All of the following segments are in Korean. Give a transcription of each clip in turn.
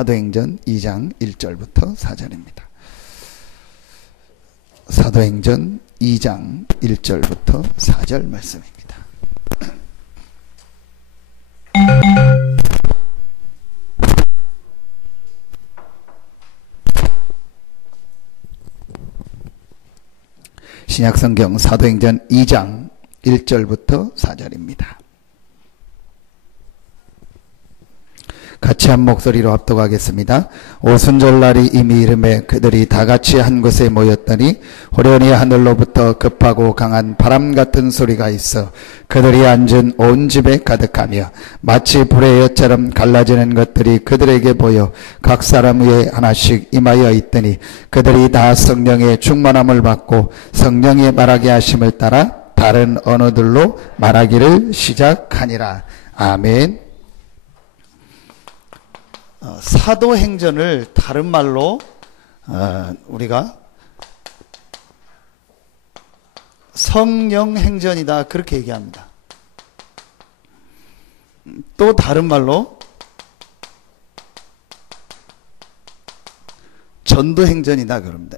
사도행전 2장 1절부터 4절입니다. 사도행전 2장 1절부터 4절 말씀입니다. 신약성경 사도행전 2장 1절부터 4절입니다. 같이 한 목소리로 합독하겠습니다. 오순절날이 이미 이름에 그들이 다 같이 한 곳에 모였더니 호련히 하늘로부터 급하고 강한 바람 같은 소리가 있어 그들이 앉은 온 집에 가득하며 마치 불의 엿처럼 갈라지는 것들이 그들에게 보여 각 사람 위에 하나씩 임하여 있더니 그들이 다 성령의 충만함을 받고 성령의 말하게 하심을 따라 다른 언어들로 말하기를 시작하니라. 아멘. 사도행전을 다른 말로 우리가 성령행전이다 그렇게 얘기합니다. 또 다른 말로 전도행전이다 그럽니다.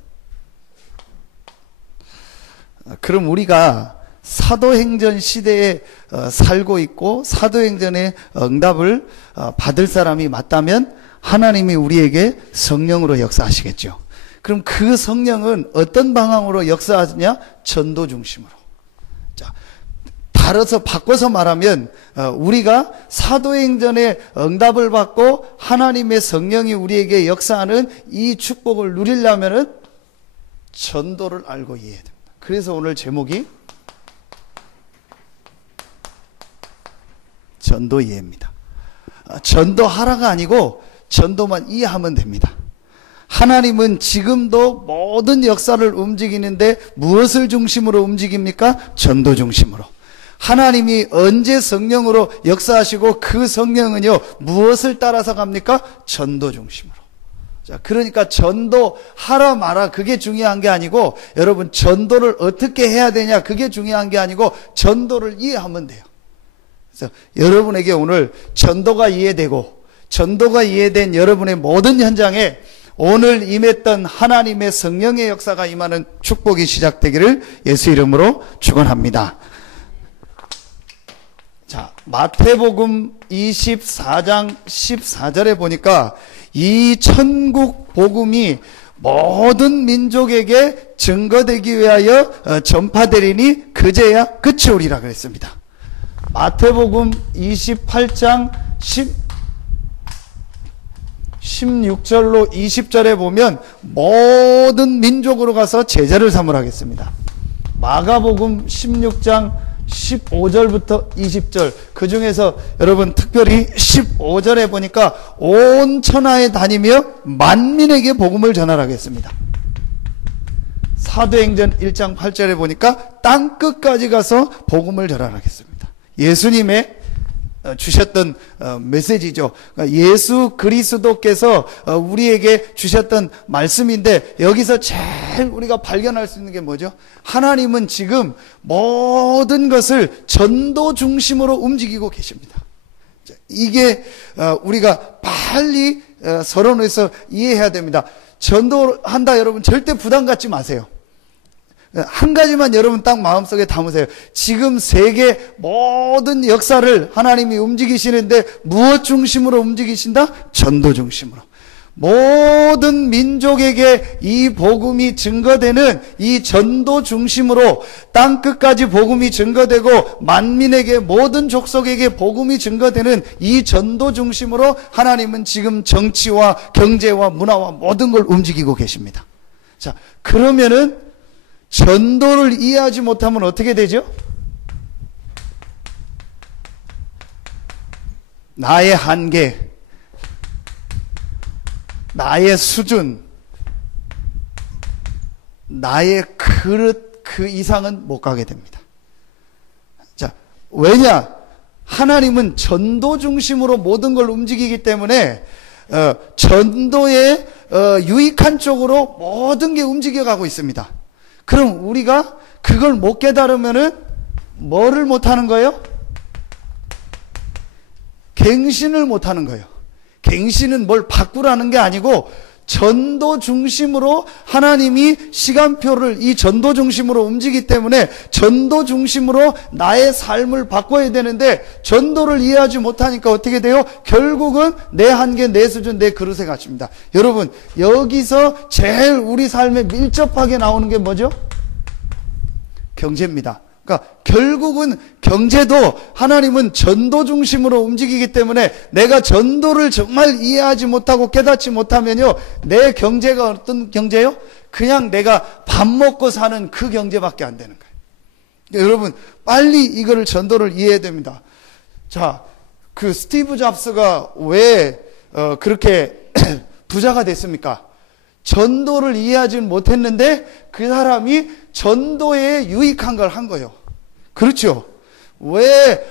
그럼 우리가 사도행전 시대에 살고 있고 사도행전의 응답을 받을 사람이 맞다면 하나님이 우리에게 성령으로 역사하시겠죠. 그럼 그 성령은 어떤 방향으로 역사하느냐? 전도 중심으로. 자, 바꿔서 말하면 우리가 사도행전의 응답을 받고 하나님의 성령이 우리에게 역사하는 이 축복을 누리려면은 전도를 알고 이해해야 됩니다. 그래서 오늘 제목이 전도 이해입니다. 전도하라가 아니고 전도만 이해하면 됩니다. 하나님은 지금도 모든 역사를 움직이는데 무엇을 중심으로 움직입니까? 전도 중심으로. 하나님이 언제 성령으로 역사하시고 그 성령은요 무엇을 따라서 갑니까? 전도 중심으로. 자, 그러니까 전도하라 마라 그게 중요한 게 아니고 여러분 전도를 어떻게 해야 되냐 그게 중요한 게 아니고 전도를 이해하면 돼요. 그래서 여러분에게 오늘 전도가 이해되고 전도가 이해된 여러분의 모든 현장에 오늘 임했던 하나님의 성령의 역사가 임하는 축복이 시작되기를 예수 이름으로 축원합니다. 자, 마태복음 24장 14절에 보니까 이 천국 복음이 모든 민족에게 증거되기 위하여 전파되리니 그제야 끝이 오리라 그랬습니다. 마태복음 28장 16절로 20절에 보면 모든 민족으로 가서 제자를 삼으라 하겠습니다. 마가복음 16장 15절부터 20절 그 중에서 여러분 특별히 15절에 보니까 온 천하에 다니며 만민에게 복음을 전하라 하겠습니다. 사도행전 1장 8절에 보니까 땅끝까지 가서 복음을 전하라 하겠습니다. 예수님의 주셨던 메시지죠. 예수 그리스도께서 우리에게 주셨던 말씀인데 여기서 제일 우리가 발견할 수 있는 게 뭐죠? 하나님은 지금 모든 것을 전도 중심으로 움직이고 계십니다. 이게 우리가 빨리 서론에서 이해해야 됩니다. 전도한다 여러분 절대 부담 갖지 마세요. 한 가지만 여러분 딱 마음속에 담으세요. 지금 세계 모든 역사를 하나님이 움직이시는데 무엇 중심으로 움직이신다? 전도 중심으로. 모든 민족에게 이 복음이 증거되는 이 전도 중심으로 땅끝까지 복음이 증거되고 만민에게 모든 족속에게 복음이 증거되는 이 전도 중심으로 하나님은 지금 정치와 경제와 문화와 모든 걸 움직이고 계십니다. 자, 그러면은 전도를 이해하지 못하면 어떻게 되죠? 나의 한계, 나의 수준, 나의 그릇 그 이상은 못 가게 됩니다. 자, 왜냐? 하나님은 전도 중심으로 모든 걸 움직이기 때문에 전도에 유익한 쪽으로 모든 게 움직여가고 있습니다. 그럼 우리가 그걸 못 깨달으면은 뭐를 못 하는 거예요? 갱신을 못 하는 거예요. 갱신은 뭘 바꾸라는 게 아니고 전도 중심으로 하나님이 시간표를 이 전도 중심으로 움직이기 때문에 전도 중심으로 나의 삶을 바꿔야 되는데 전도를 이해하지 못하니까 어떻게 돼요? 결국은 내 한계, 내 수준, 내 그릇에 갇힙니다. 여러분, 여기서 제일 우리 삶에 밀접하게 나오는 게 뭐죠? 경제입니다. 그러니까 결국은 경제도 하나님은 전도 중심으로 움직이기 때문에 내가 전도를 정말 이해하지 못하고 깨닫지 못하면요, 내 경제가 어떤 경제요? 그냥 내가 밥 먹고 사는 그 경제밖에 안 되는 거예요. 그러니까 여러분, 빨리 이거를 전도를 이해해야 됩니다. 자, 그 스티브 잡스가 왜 그렇게 부자가 됐습니까? 전도를 이해하지 못했는데 그 사람이 전도에 유익한 걸 한 거예요. 그렇죠? 왜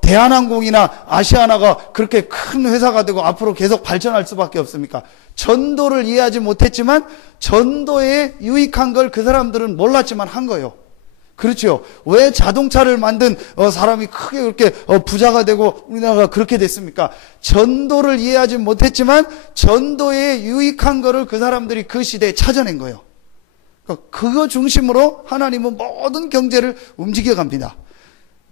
대한항공이나 아시아나가 그렇게 큰 회사가 되고 앞으로 계속 발전할 수밖에 없습니까? 전도를 이해하지 못했지만 전도에 유익한 걸 그 사람들은 몰랐지만 한 거예요. 그렇죠? 왜 자동차를 만든 사람이 크게 그렇게 부자가 되고 우리나라가 그렇게 됐습니까? 전도를 이해하지 못했지만 전도에 유익한 거를 그 사람들이 그 시대에 찾아낸 거예요. 그거 중심으로 하나님은 모든 경제를 움직여 갑니다.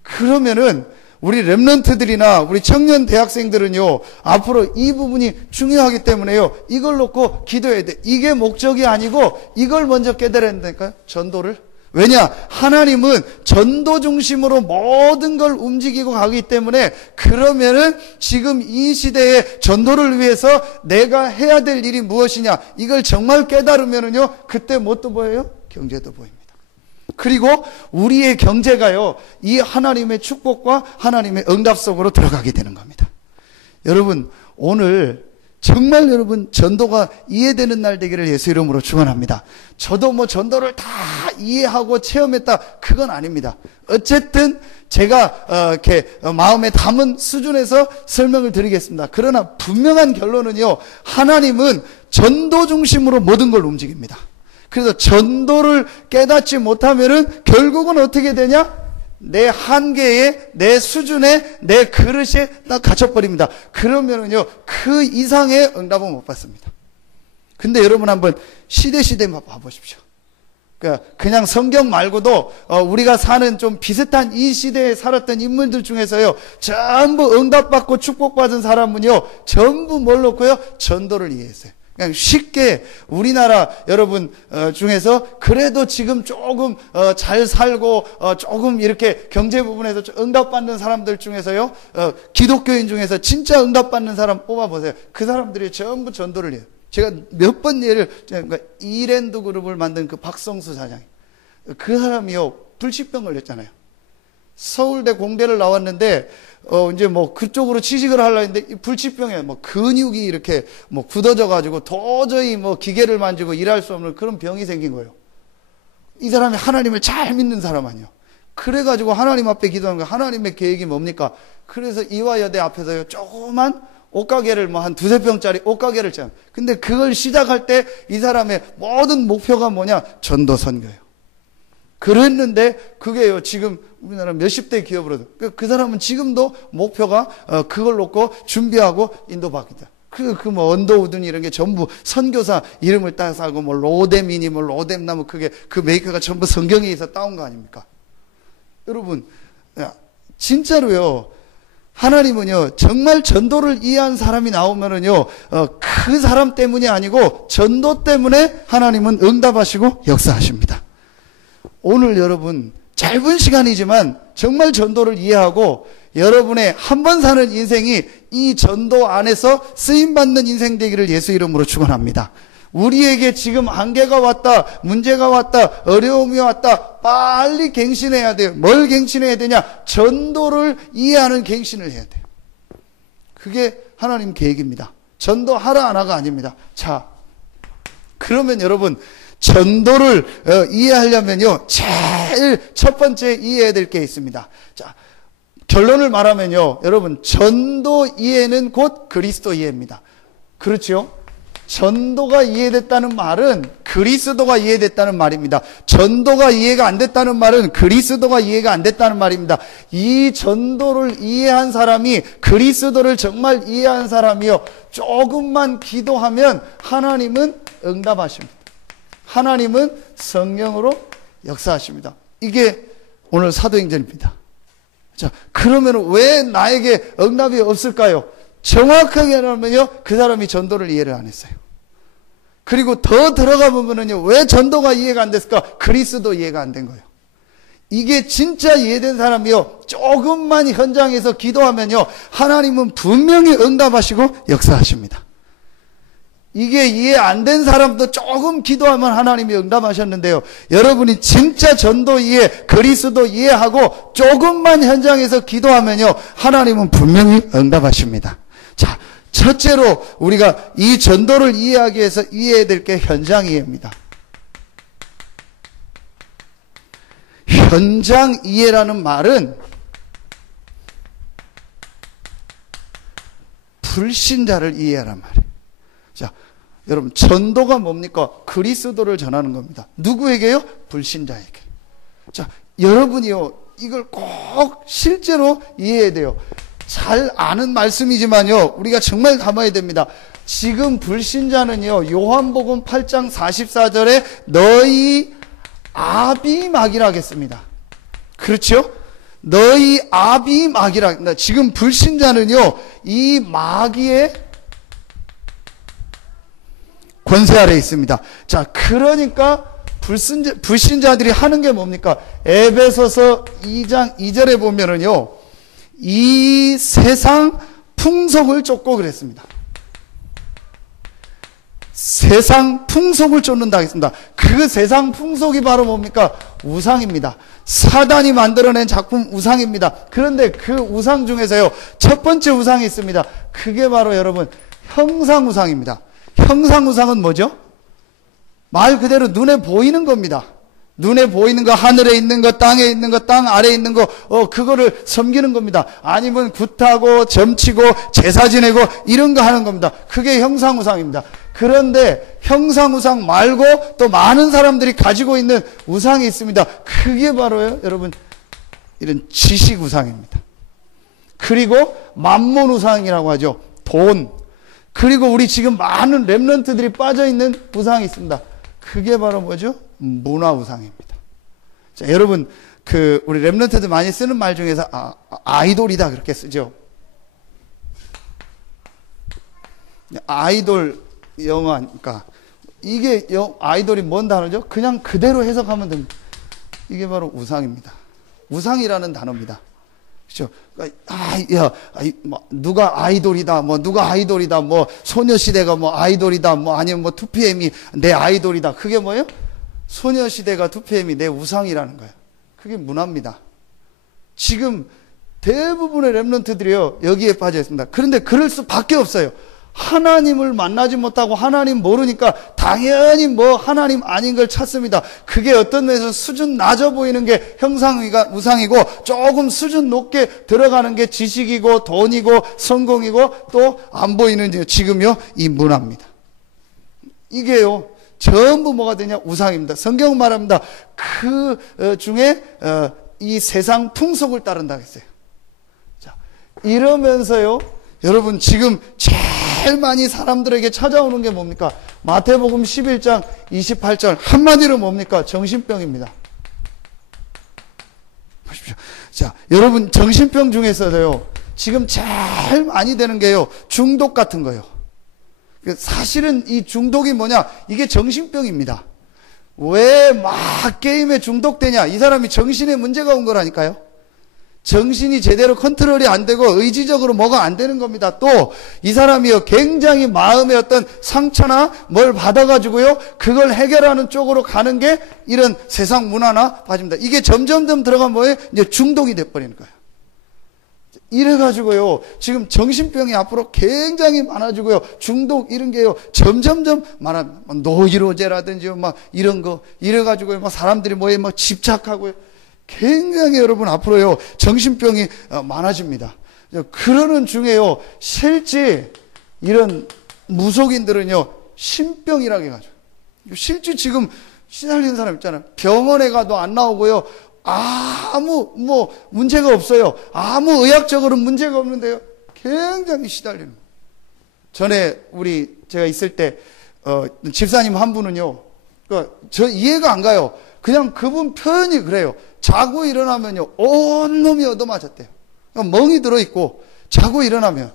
그러면은 우리 렘넌트들이나 우리 청년 대학생들은요, 앞으로 이 부분이 중요하기 때문에요, 이걸 놓고 기도해야 돼. 이게 목적이 아니고 이걸 먼저 깨달아야 된다니까요, 전도를. 왜냐? 하나님은 전도 중심으로 모든 걸 움직이고 가기 때문에 그러면은 지금 이 시대에 전도를 위해서 내가 해야 될 일이 무엇이냐, 이걸 정말 깨달으면은요, 그때 뭣도 보여요? 경제도 보입니다. 그리고 우리의 경제가요, 이 하나님의 축복과 하나님의 응답 속으로 들어가게 되는 겁니다. 여러분, 오늘 정말 여러분 전도가 이해되는 날 되기를 예수 이름으로 축원합니다. 저도 뭐 전도를 다 이해하고 체험했다, 그건 아닙니다. 어쨌든 제가 이렇게 마음에 담은 수준에서 설명을 드리겠습니다. 그러나 분명한 결론은요, 하나님은 전도 중심으로 모든 걸 움직입니다. 그래서 전도를 깨닫지 못하면은 결국은 어떻게 되냐? 내 한계에, 내 수준에, 내 그릇에 딱 갇혀버립니다. 그러면은요, 그 이상의 응답은 못 받습니다. 근데 여러분 한번 시대만 봐보십시오. 그러니까 그냥 성경 말고도 우리가 사는 좀 비슷한 이 시대에 살았던 인물들 중에서요, 전부 응답받고 축복받은 사람은요, 전부 뭘 놓고요? 전도를 이해했어요. 그냥 쉽게 우리나라 여러분 중에서 그래도 지금 조금 잘 살고 조금 이렇게 경제 부분에서 응답받는 사람들 중에서요, 기독교인 중에서 진짜 응답받는 사람 뽑아보세요. 그 사람들이 전부 전도를 해요. 제가 몇 번 예를, 그러니까 이랜드 그룹을 만든 그 박성수 사장, 그 사람이요, 불치병 걸렸잖아요. 서울대 공대를 나왔는데 이제 뭐 그쪽으로 취직을 하려 했는데 이 불치병에 뭐 근육이 이렇게 뭐 굳어져 가지고 도저히 뭐 기계를 만지고 일할 수 없는 그런 병이 생긴 거예요. 이 사람이 하나님을 잘 믿는 사람 아니에요. 그래 가지고 하나님 앞에 기도하는 거예요. 하나님의 계획이 뭡니까? 그래서 이화여대 앞에서요, 조그만 옷가게를 뭐 한 2-3평짜리 옷가게를 짜. 근데 그걸 시작할 때 이 사람의 모든 목표가 뭐냐? 전도 선교예요. 그랬는데 그게요, 지금 우리나라 몇십 대 기업으로 그 사람은 지금도 목표가 그걸 놓고 준비하고 인도받기다. 그 뭐 언더우드니 이런 게 전부 선교사 이름을 따서 뭐 로뎀이니 뭐 로뎀나무, 그게 그 메이커가 전부 성경에 있어 따온 거 아닙니까? 여러분, 진짜로요, 하나님은요, 정말 전도를 이해한 사람이 나오면은요, 그 사람 때문이 아니고 전도 때문에 하나님은 응답하시고 역사하십니다. 오늘 여러분 짧은 시간이지만 정말 전도를 이해하고 여러분의 한 번 사는 인생이 이 전도 안에서 쓰임받는 인생 되기를 예수 이름으로 축원합니다. 우리에게 지금 한계가 왔다, 문제가 왔다, 어려움이 왔다, 빨리 갱신해야 돼요. 뭘 갱신해야 되냐? 전도를 이해하는 갱신을 해야 돼요. 그게 하나님 계획입니다. 전도하라 안 하가 아닙니다. 자, 그러면 여러분 전도를 이해하려면요, 제일 첫 번째 이해해야 될 게 있습니다. 자, 결론을 말하면요, 여러분, 전도 이해는 곧 그리스도 이해입니다. 그렇죠? 전도가 이해됐다는 말은 그 그리스도가 이해됐다는 말입니다. 전도가 이해가 안 됐다는 말은 그리스도가 이해가 안 됐다는 말입니다. 이 전도를 이해한 사람이 그리스도를 정말 이해한 사람이요, 조금만 기도하면 하나님은 응답하십니다. 하나님은 성령으로 역사하십니다. 이게 오늘 사도행전입니다. 자, 그러면 왜 나에게 응답이 없을까요? 정확하게 하면요, 그 사람이 전도를 이해를 안 했어요. 그리고 더 들어가 보면은요, 왜 전도가 이해가 안 됐을까? 그리스도 이해가 안 된 거예요. 이게 진짜 이해된 사람이요, 조금만 현장에서 기도하면요, 하나님은 분명히 응답하시고 역사하십니다. 이게 이해 안 된 사람도 조금 기도하면 하나님이 응답하셨는데요, 여러분이 진짜 전도 이해, 그리스도 이해하고 조금만 현장에서 기도하면요, 하나님은 분명히 응답하십니다. 자, 첫째로 우리가 이 전도를 이해하기 위해서 이해해야 될 게 현장 이해입니다. 현장 이해라는 말은 불신자를 이해하란 말이에요. 자, 여러분, 전도가 뭡니까? 그리스도를 전하는 겁니다. 누구에게요? 불신자에게. 자, 여러분이요, 이걸 꼭 실제로 이해해야 돼요. 잘 아는 말씀이지만요, 우리가 정말 담아야 됩니다. 지금 불신자는요, 요한복음 8장 44절에 너희 아비 막이라 하겠습니다. 그렇죠? 너희 아비 막이라. 지금 불신자는요, 이 마귀의 권세 아래 있습니다. 자, 그러니까 불신자들이 하는 게 뭡니까? 에베소서 2장 2절에 보면은요, 이 세상 풍속을 쫓고 그랬습니다. 세상 풍속을 쫓는다 하겠습니다. 그 세상 풍속이 바로 뭡니까? 우상입니다. 사단이 만들어낸 작품 우상입니다. 그런데 그 우상 중에서요, 첫 번째 우상이 있습니다. 그게 바로 여러분, 형상우상입니다. 형상우상은 뭐죠? 말 그대로 눈에 보이는 겁니다. 눈에 보이는 거, 하늘에 있는 거, 땅에 있는 거, 땅 아래에 있는 거, 그거를 섬기는 겁니다. 아니면 굿하고 점치고 제사 지내고 이런 거 하는 겁니다. 그게 형상우상입니다. 그런데 형상우상 말고 또 많은 사람들이 가지고 있는 우상이 있습니다. 그게 바로요, 여러분, 이런 지식우상입니다. 그리고 만몬우상이라고 하죠. 돈. 그리고 우리 지금 많은 렘넌트들이 빠져있는 우상이 있습니다. 그게 바로 뭐죠? 문화우상입니다. 자, 여러분, 우리 렘넌트들 많이 쓰는 말 중에서 아이돌이다 그렇게 쓰죠. 아이돌 영화니까 이게 아이돌이 뭔 단어죠? 그냥 그대로 해석하면 됩니다. 이게 바로 우상입니다. 우상이라는 단어입니다. 그렇죠? 누가 아이돌이다, 누가 아이돌이다, 소녀시대가 아이돌이다, 아니면 2PM이 내 아이돌이다. 그게 뭐예요? 소녀시대가 2PM이 내 우상이라는 거예요. 그게 문화입니다. 지금 대부분의 렘넌트들이요, 여기에 빠져 있습니다. 그런데 그럴 수밖에 없어요. 하나님을 만나지 못하고 하나님 모르니까 당연히 하나님 아닌 걸 찾습니다. 그게 어떤 면에서 수준 낮아 보이는 게 형상우상이고, 조금 수준 높게 들어가는 게 지식이고 돈이고 성공이고, 또 안 보이는 지금요, 이 문화입니다. 이게요, 전부 뭐가 되냐? 우상입니다. 성경 말합니다. 그 중에 이 세상 풍속을 따른다 했어요. 자, 이러면서요, 여러분, 지금 제일 많이 사람들에게 찾아오는 게 뭡니까? 마태복음 11장 28절 한마디로 뭡니까? 정신병입니다. 보십시오. 자, 여러분, 정신병 중에서도요, 지금 제일 많이 되는 게요, 중독 같은 거예요. 사실은 이 중독이 뭐냐? 이게 정신병입니다. 왜 막 게임에 중독되냐? 이 사람이 정신에 문제가 온 거라니까요. 정신이 제대로 컨트롤이 안 되고 의지적으로 뭐가 안 되는 겁니다. 또 이 사람이요, 굉장히 마음의 어떤 상처나 뭘 받아가지고요, 그걸 해결하는 쪽으로 가는 게 이런 세상 문화나 빠집니다. 이게 점점점 들어가면 뭐예요? 이제 중독이 돼버리는 거예요. 이래가지고요, 지금 정신병이 앞으로 굉장히 많아지고요, 중독 이런 게요, 점점점 노이로제라든지 이런 거, 이래가지고요, 사람들이 집착하고요, 굉장히 여러분 앞으로요, 정신병이 많아집니다. 그러는 중에요, 실제 이런 무속인들은요, 신병이라고 해가지고, 실제 지금 시달리는 사람 있잖아요. 병원에 가도 안 나오고요. 아무 문제가 없어요. 아무 의학적으로 문제가 없는데요. 굉장히 시달리는 거예요. 전에 제가 있을 때 집사님 한 분은요. 저 이해가 안 가요. 그냥 그분 표현이 그래요. 자고 일어나면요. 온 놈이 얻어맞았대요. 멍이 들어있고 자고 일어나면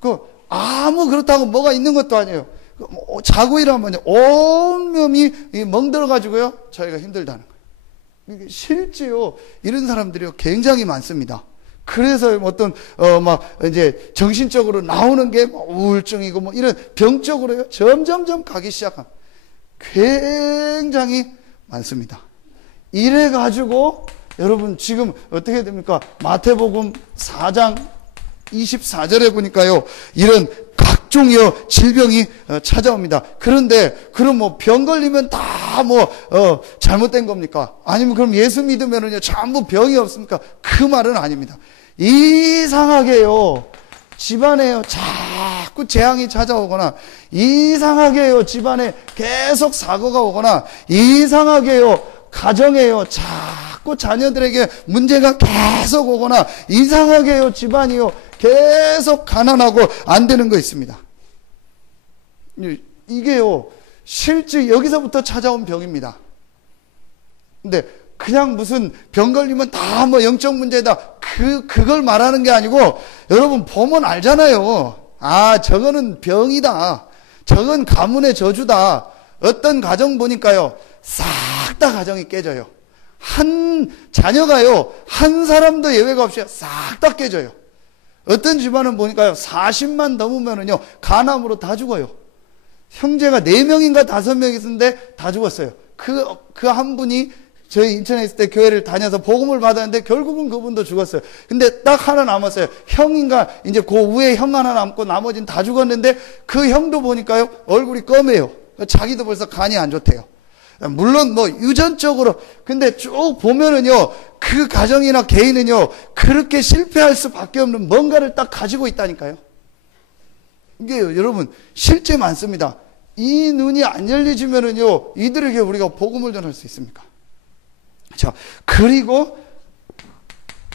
그렇다고 뭐가 있는 것도 아니에요. 자고 일어나면요. 온 몸이 멍들어가지고요. 저희가 힘들다는 거예요. 실제요. 이런 사람들이요. 굉장히 많습니다. 그래서 어떤 이제 정신적으로 나오는 게 우울증이고 이런 병적으로요. 점점점 가기 시작한 굉장히 많습니다. 이래 가지고 여러분 지금 어떻게 됩니까? 마태복음 4장 24절에 보니까요. 이런 각종의 질병이 찾아옵니다. 그런데 그럼 병 걸리면 다 잘못된 겁니까? 아니면 그럼 예수 믿으면은요 전부 병이 없습니까? 그 말은 아닙니다. 이상하게요. 집안에요 자꾸 재앙이 찾아오거나, 이상하게요 집안에 계속 사고가 오거나, 이상하게요 가정에요 자꾸 자녀들에게 문제가 계속 오거나, 이상하게요 집안이요 계속 가난하고 안 되는 거 있습니다. 이게요 실제 여기서부터 찾아온 병입니다. 근데 그냥 무슨 병 걸리면 다 영적 문제다, 그걸 말하는 게 아니고, 여러분 보면 알잖아요. 저거는 병이다, 저건 가문의 저주다. 어떤 가정 보니까요 싹 다 가정이 깨져요. 한 자녀가요 한 사람도 예외가 없이 싹 다 깨져요. 어떤 집안은 보니까요 40만 넘으면은요 간암으로 다 죽어요. 형제가 4명인가 5명 있었는데 다 죽었어요. 그 한 분이 저희 인천에 있을 때 교회를 다녀서 복음을 받았는데 결국은 그분도 죽었어요. 근데 딱 하나 남았어요. 형인가 이제 그 위에 형 하나 남고 나머지는 다 죽었는데, 그 형도 보니까요 얼굴이 검해요. 자기도 벌써 간이 안 좋대요. 물론 유전적으로, 근데 쭉 보면은요 그 가정이나 개인은요 그렇게 실패할 수밖에 없는 뭔가를 딱 가지고 있다니까요. 이게 여러분 실제 많습니다. 이 눈이 안 열려지면은요 이들에게 우리가 복음을 전할 수 있습니까? 자, 그리고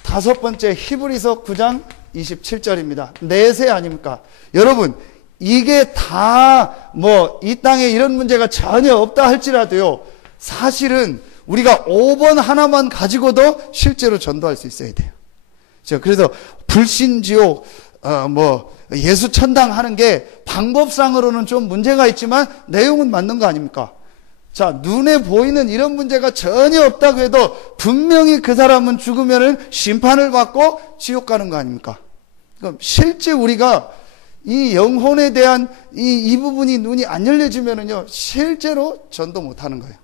5번째 히브리서 9장 27절입니다. 내세 아닙니까? 여러분, 이게 다 이 땅에 이런 문제가 전혀 없다 할지라도요, 사실은 우리가 5번 하나만 가지고도 실제로 전도할 수 있어야 돼요. 자, 그래서 불신지옥, 예수 천당 하는 게 방법상으로는 좀 문제가 있지만 내용은 맞는 거 아닙니까? 자, 눈에 보이는 이런 문제가 전혀 없다고 해도 분명히 그 사람은 죽으면은 심판을 받고 지옥 가는 거 아닙니까? 그럼 실제 우리가 이 영혼에 대한 이 부분이 눈이 안 열려지면은요, 실제로 전도 못 하는 거예요.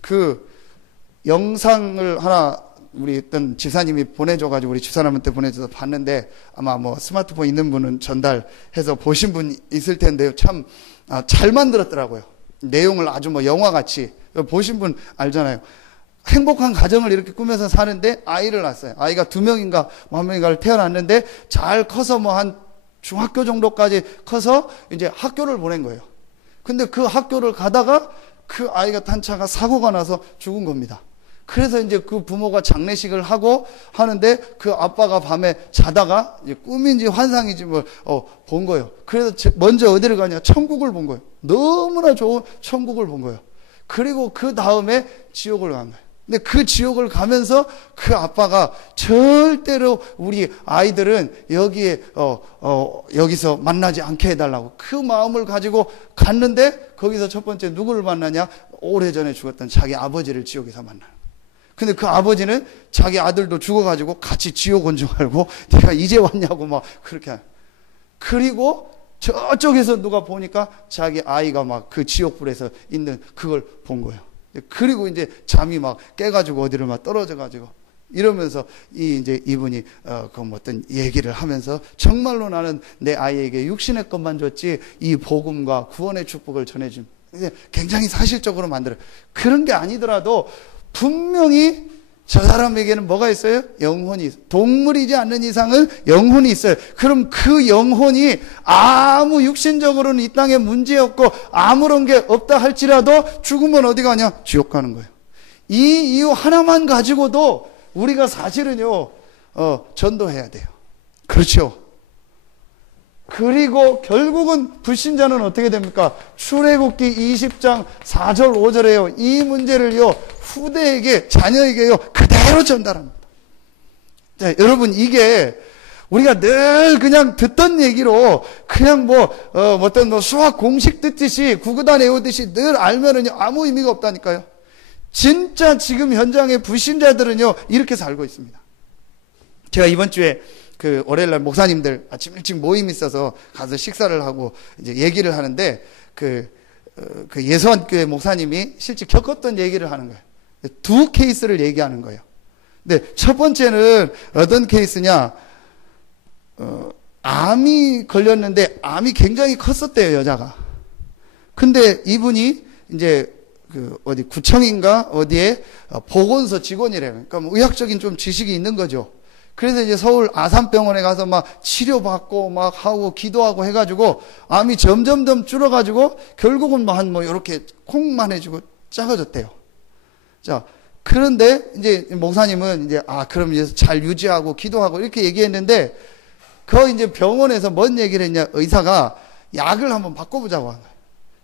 그 영상을 하나 우리 어떤 집사님이 보내줘가지고 우리 집사람한테 보내줘서 봤는데, 아마 스마트폰 있는 분은 전달해서 보신 분 있을 텐데요. 참 잘 만들었더라고요. 내용을 아주 영화같이. 보신 분 알잖아요. 행복한 가정을 이렇게 꾸며서 사는데 아이를 낳았어요. 아이가 2명인가 1명인가를 태어났는데 잘 커서 한 중학교 정도까지 커서 이제 학교를 보낸 거예요. 근데 그 학교를 가다가 그 아이가 탄 차가 사고가 나서 죽은 겁니다. 그래서 이제 그 부모가 장례식을 하고 하는데, 그 아빠가 밤에 자다가 이제 꿈인지 환상인지 본 거예요. 그래서 먼저 어디를 가냐? 천국을 본 거예요. 너무나 좋은 천국을 본 거예요. 그리고 그 다음에 지옥을 간 거예요. 근데 그 지옥을 가면서 그 아빠가 절대로 우리 아이들은 여기에 여기서 만나지 않게 해달라고 그 마음을 가지고 갔는데, 거기서 첫 번째 누구를 만나냐? 오래전에 죽었던 자기 아버지를 지옥에서 만나는. 근데 그 아버지는 자기 아들도 죽어가지고 같이 지옥 온 줄 알고 네가 이제 왔냐고 그렇게. 그리고 저쪽에서 누가 보니까 자기 아이가 그 지옥불에서 있는 그걸 본 거예요. 그리고 이제 잠이 깨가지고 어디를 떨어져가지고 이러면서 이제 이분이 어떤 얘기를 하면서, 정말로 나는 내 아이에게 육신의 것만 줬지 이 복음과 구원의 축복을 전해준. 이제 굉장히 사실적으로 만들어요. 그런 게 아니더라도 분명히 저 사람에게는 뭐가 있어요? 영혼이 있어요. 동물이지 않는 이상은 영혼이 있어요. 그럼 그 영혼이 아무 육신적으로는 이 땅에 문제 없고 아무런 게 없다 할지라도 죽으면 어디 가냐? 지옥 가는 거예요. 이 이유 하나만 가지고도 우리가 사실은요, 전도해야 돼요. 그렇죠. 그리고 결국은 불신자는 어떻게 됩니까? 출애굽기 20장 4절 5절에요. 이 문제를요, 후대에게, 자녀에게요, 그대로 전달합니다. 자, 여러분, 이게 우리가 늘 그냥 듣던 얘기로 그냥 어떤 수학 공식 듣듯이 구구단 외우듯이 늘 알면은요, 아무 의미가 없다니까요. 진짜 지금 현장의 불신자들은요, 이렇게 살고 있습니다. 제가 이번 주에 월요일날 목사님들 아침 일찍 모임 있어서 가서 식사를 하고 이제 얘기를 하는데 그 예수한교회 목사님이 실제 겪었던 얘기를 하는 거예요. 두 케이스를 얘기하는 거예요. 근데 첫 번째는 어떤 케이스냐? 암이 걸렸는데 암이 굉장히 컸었대요, 여자가. 근데 이분이 이제 어디 구청인가 어디에 보건소 직원이래요. 그러니까 뭐 의학적인 좀 지식이 있는 거죠. 그래서 이제 서울 아산병원에 가서 막 치료받고 막 하고 기도하고 해가지고 암이 점점점 줄어가지고 결국은 이렇게 콩만 해주고 작아졌대요. 자, 그런데 이제 목사님은 이제 그럼 이제 잘 유지하고 기도하고 이렇게 얘기했는데 이제 병원에서 뭔 얘기를 했냐? 의사가 약을 한번 바꿔보자고 한 거예요.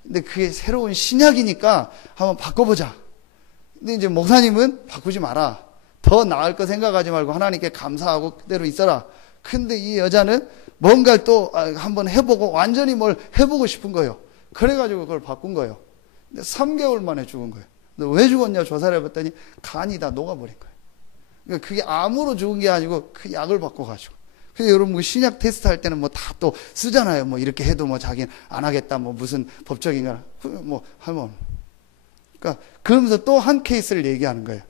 근데 그게 새로운 신약이니까 한번 바꿔보자. 근데 이제 목사님은 바꾸지 마라. 더 나을 거 생각하지 말고 하나님께 감사하고 그대로 있어라. 근데 이 여자는 뭔가를 또 한번 해보고 완전히 뭘 해보고 싶은 거예요. 그래가지고 그걸 바꾼 거예요. 근데 3개월 만에 죽은 거예요. 근데 왜 죽었냐 조사를 해봤더니 간이 다 녹아버린 거예요. 그러니까 그게 암으로 죽은 게 아니고 그 약을 바꿔가지고. 그래서 여러분 신약 테스트 할 때는 다 또 쓰잖아요. 이렇게 해도 자기는 안 하겠다. 무슨 법적인 거나 하면. 그러니까 그러면서 또 한 케이스를 얘기하는 거예요.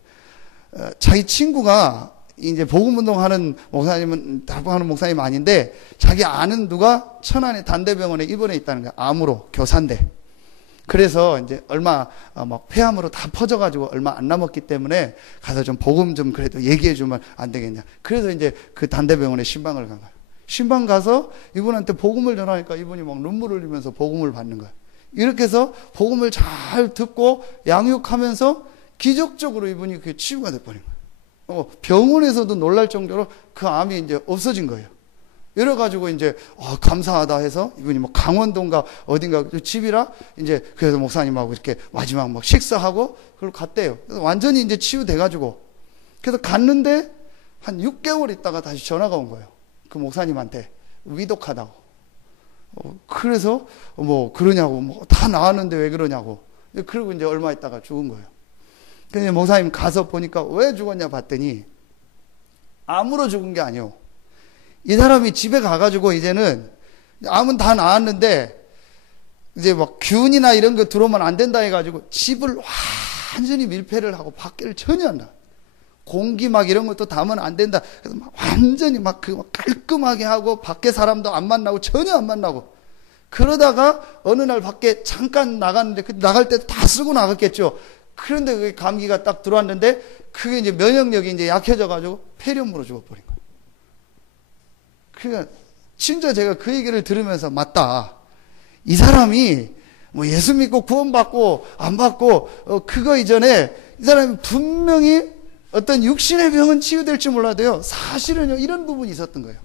자기 친구가 이제 복음운동하는 목사님은 달방하는 목사님 아닌데 자기 아는 누가 천안의 단대병원에 입원해 있다는 거야. 암으로 교사인데. 그래서 이제 얼마 폐암으로 다 퍼져가지고 얼마 안 남았기 때문에 가서 좀 복음 좀 그래도 얘기해주면 안 되겠냐. 그래서 이제 그 단대병원에 신방을 간 거야. 신방 가서 이분한테 복음을 전하니까 이분이 눈물을 흘리면서 복음을 받는 거야. 이렇게 해서 복음을 잘 듣고 양육하면서 기적적으로 이분이 그게 치유가 돼버린 거예요. 병원에서도 놀랄 정도로 그 암이 이제 없어진 거예요. 이래가지고 이제 감사하다 해서 이분이 강원도인가 어딘가 집이라 이제 그래서 목사님하고 이렇게 마지막 식사하고 그걸 갔대요. 그래서 완전히 이제 치유돼가지고 그래서 갔는데 한 6개월 있다가 다시 전화가 온 거예요. 그 목사님한테 위독하다고. 그래서 그러냐고 다 나왔는데 왜 그러냐고. 그리고 이제 얼마 있다가 죽은 거예요. 근데 목사님 가서 보니까 왜 죽었냐 봤더니 암으로 죽은 게 아니에요. 이 사람이 집에 가가지고 이제는 암은 다 나았는데 이제 균이나 이런 거 들어오면 안 된다 해가지고 집을 완전히 밀폐를 하고 밖에를 전혀 안 나. 공기 이런 것도 담으면 안 된다. 그래서 완전히 깔끔하게 하고 밖에 사람도 안 만나고 전혀 안 만나고 그러다가 어느 날 밖에 잠깐 나갔는데 나갈 때 다 쓰고 나갔겠죠. 그런데 그 감기가 딱 들어왔는데 그게 이제 면역력이 이제 약해져가지고 폐렴으로 죽어버린 거예요. 그러니까 진짜 제가 그 얘기를 들으면서 맞다. 이 사람이 예수 믿고 구원받고 안 받고 그거 이전에 이 사람이 분명히 어떤 육신의 병은 치유될지 몰라도요. 사실은요 이런 부분이 있었던 거예요.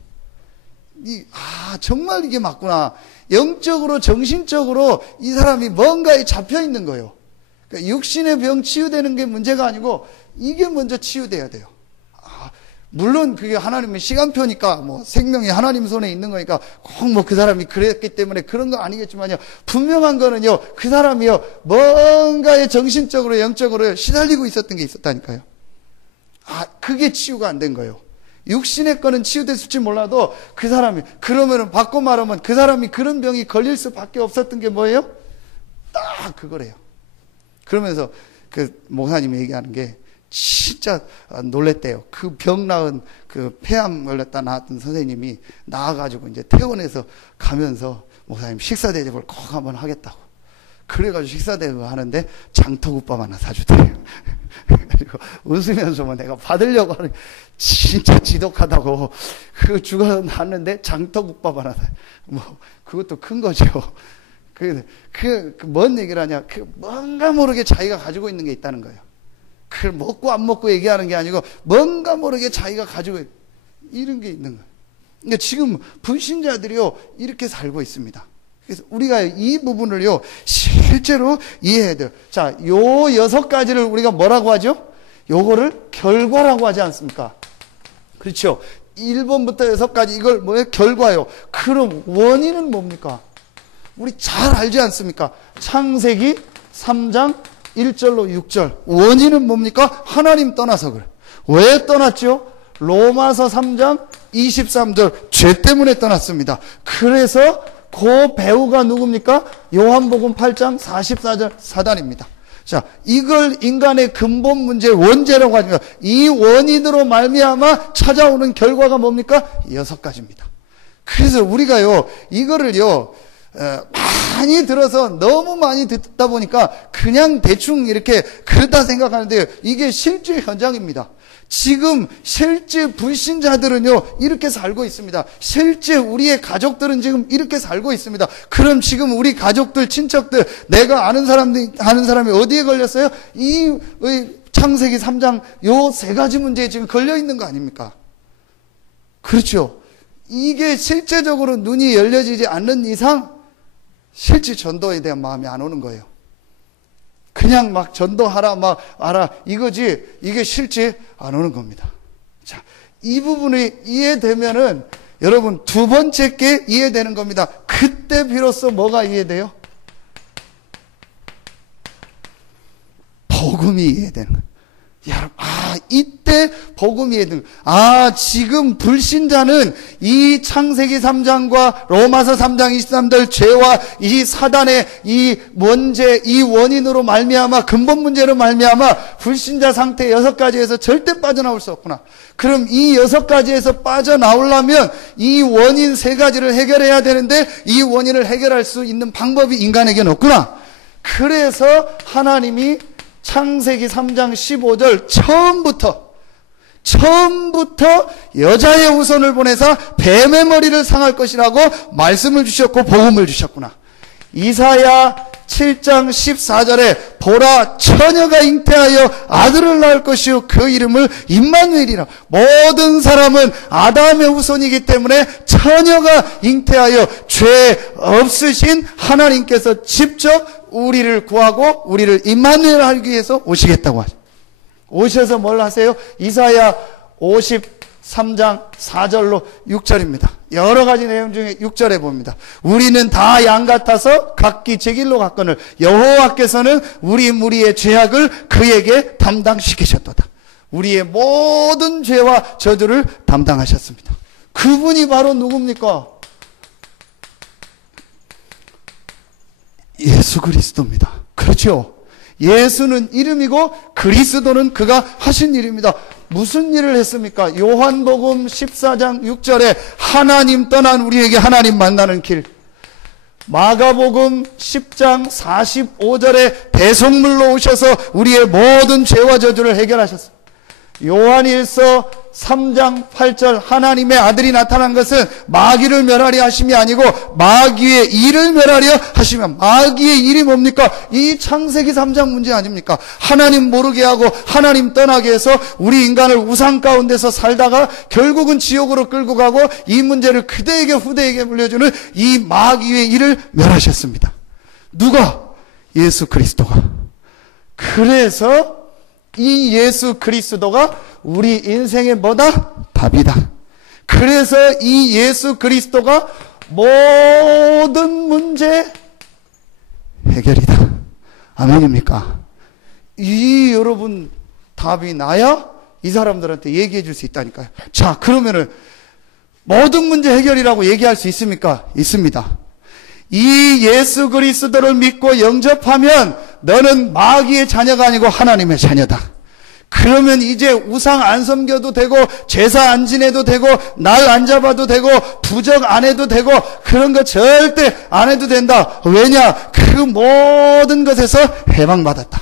정말 이게 맞구나. 영적으로 정신적으로 이 사람이 뭔가에 잡혀 있는 거예요. 그러니까 육신의 병 치유되는 게 문제가 아니고 이게 먼저 치유돼야 돼요. 물론 그게 하나님의 시간표니까 생명이 하나님 손에 있는 거니까 꼭 그 사람이 그랬기 때문에 그런 거 아니겠지만요. 분명한 거는요. 그 사람이요. 뭔가에 정신적으로 영적으로 시달리고 있었던 게 있었다니까요. 그게 치유가 안 된 거예요. 육신의 거는 치유됐을지 몰라도 그 사람이 그러면은 받고 말하면 그 사람이 그런 병이 걸릴 수밖에 없었던 게 뭐예요? 딱 그거래요. 그러면서 그 목사님이 얘기하는 게 진짜 놀랬대요. 그 병 나은 그 폐암 걸렸다 나왔던 선생님이 나와가지고 이제 퇴원해서 가면서 목사님 식사 대접을 꼭 한번 하겠다고. 그래가지고 식사 대접을 하는데 장터국밥 하나 사주대요. 그리고 웃으면서 뭐 내가 받으려고 하는, 진짜 지독하다고. 그 죽어 났는데 장터국밥 하나, 뭐, 그것도 큰 거죠. 뭔 얘기를 하냐. 뭔가 모르게 자기가 가지고 있는 게 있다는 거예요. 그걸 먹고 안 먹고 얘기하는 게 아니고, 뭔가 모르게 자기가 가지고 이런 게 있는 거예요. 그러니까 지금 불신자들이요, 이렇게 살고 있습니다. 그래서 우리가 이 부분을요, 실제로 이해해야 돼요. 자, 요 6가지를 우리가 뭐라고 하죠? 요거를 결과라고 하지 않습니까? 그렇죠. 1번부터 6가지, 이걸 뭐예요? 결과요. 그럼 원인은 뭡니까? 우리 잘 알지 않습니까? 창세기 3장 1절로 6절. 원인은 뭡니까? 하나님 떠나서 그래. 왜 떠났죠? 로마서 3장 23절. 죄 때문에 떠났습니다. 그래서 그 배우가 누굽니까? 요한복음 8장 44절 사단입니다. 자, 이걸 인간의 근본 문제의 원죄라고 하니까 이 원인으로 말미암아 찾아오는 결과가 뭡니까? 6가지입니다. 그래서 우리가요, 이거를요, 많이 들어서 너무 많이 듣다 보니까 그냥 대충 이렇게 그렇다 생각하는데요, 이게 실제 현장입니다. 지금 실제 불신자들은요, 이렇게 살고 있습니다. 실제 우리의 가족들은 지금 이렇게 살고 있습니다. 그럼 지금 우리 가족들, 친척들, 내가 아는 사람이 어디에 걸렸어요? 이 창세기 3장 요 3가지 문제에 지금 걸려 있는 거 아닙니까? 그렇죠. 이게 실제적으로 눈이 열려지지 않는 이상 실제 전도에 대한 마음이 안 오는 거예요. 그냥 막 전도하라, 막 알아, 이거지, 이게 실제 안 오는 겁니다. 자, 이 부분이 이해되면은 여러분 2번째 게 이해되는 겁니다. 그때 비로소 뭐가 이해돼요? 복음이 이해되는 거예요. 여러분, 이때 복음이 이해되는 거예요. 지금 불신자는 이 창세기 3장과 로마서 3장 23절 죄와 이 사단의 이 문제, 이 원인으로 말미암아, 근본 문제로 말미암아 불신자 상태 6가지에서 절대 빠져나올 수 없구나. 그럼 이 6가지에서 빠져나오려면 이 원인 3가지를 해결해야 되는데 이 원인을 해결할 수 있는 방법이 인간에게는 없구나. 그래서 하나님이 창세기 3장 15절 처음부터 여자의 후손을 보내사 뱀의 머리를 상할 것이라고 말씀을 주셨고 복음을 주셨구나. 이사야 7장 14절에 보라 처녀가 잉태하여 아들을 낳을 것이요 그 이름을 임마누엘이라. 모든 사람은 아담의 후손이기 때문에 처녀가 잉태하여 죄 없으신 하나님께서 직접 우리를 구하고 우리를 임마누엘 하기 위해서 오시겠다고 하죠. 오셔서 뭘 하세요? 이사야 53장 4절로 6절입니다. 여러 가지 내용 중에 6절에 봅니다. 우리는 다 양 같아서 각기 제 길로 갔거늘 여호와께서는 우리 무리의 죄악을 그에게 담당시키셨도다. 우리의 모든 죄와 저주를 담당하셨습니다. 그분이 바로 누굽니까? 예수 그리스도입니다. 그렇죠? 예수는 이름이고 그리스도는 그가 하신 일입니다. 무슨 일을 했습니까? 요한복음 14장 6절에 하나님 떠난 우리에게 하나님 만나는 길. 마가복음 10장 45절에 대속물로 오셔서 우리의 모든 죄와 저주를 해결하셨습니다. 요한일서 3장 8절 하나님의 아들이 나타난 것은 마귀를 멸하려 하심이 아니고 마귀의 일을 멸하려 하시며, 마귀의 일이 뭡니까? 이 창세기 3장 문제 아닙니까? 하나님 모르게 하고 하나님 떠나게 해서 우리 인간을 우상 가운데서 살다가 결국은 지옥으로 끌고 가고 이 문제를 그대에게 후대에게 물려주는 이 마귀의 일을 멸하셨습니다. 누가? 예수 그리스도가. 그래서 이 예수 그리스도가 우리 인생의 뭐다? 답이다. 그래서 이 예수 그리스도가 모든 문제 해결이다. 아멘입니까? 이 여러분 답이 나야 이 사람들한테 얘기해 줄 수 있다니까요. 자, 그러면은 모든 문제 해결이라고 얘기할 수 있습니까? 있습니다. 이 예수 그리스도를 믿고 영접하면 너는 마귀의 자녀가 아니고 하나님의 자녀다. 그러면 이제 우상 안 섬겨도 되고 제사 안 지내도 되고 날 안 잡아도 되고 부적 안 해도 되고 그런 거 절대 안 해도 된다. 왜냐? 그 모든 것에서 해방받았다.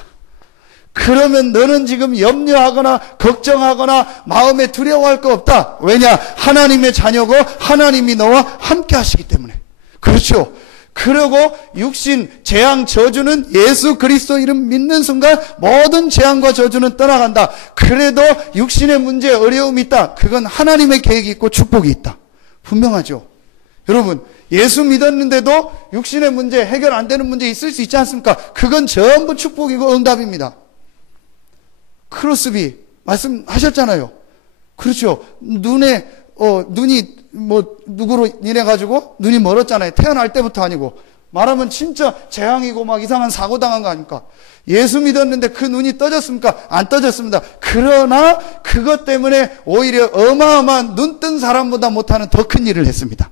그러면 너는 지금 염려하거나 걱정하거나 마음에 두려워할 거 없다. 왜냐? 하나님의 자녀고 하나님이 너와 함께 하시기 때문에. 그렇죠. 그리고 육신, 재앙, 저주는 예수 그리스도 이름 믿는 순간 모든 재앙과 저주는 떠나간다. 그래도 육신의 문제에 어려움이 있다. 그건 하나님의 계획이 있고 축복이 있다. 분명하죠. 여러분, 예수 믿었는데도 육신의 문제, 해결 안 되는 문제 있을 수 있지 않습니까? 그건 전부 축복이고 응답입니다. 크로스비 말씀하셨잖아요. 그렇죠. 눈이 누구로 인해 가지고 눈이 멀었잖아요. 태어날 때부터 아니고. 말하면 진짜 재앙이고 막 이상한 사고 당한 거 아닙니까? 예수 믿었는데 그 눈이 떠졌습니까? 안 떠졌습니다. 그러나 그것 때문에 오히려 어마어마한 눈 뜬 사람보다 못하는 더 큰 일을 했습니다.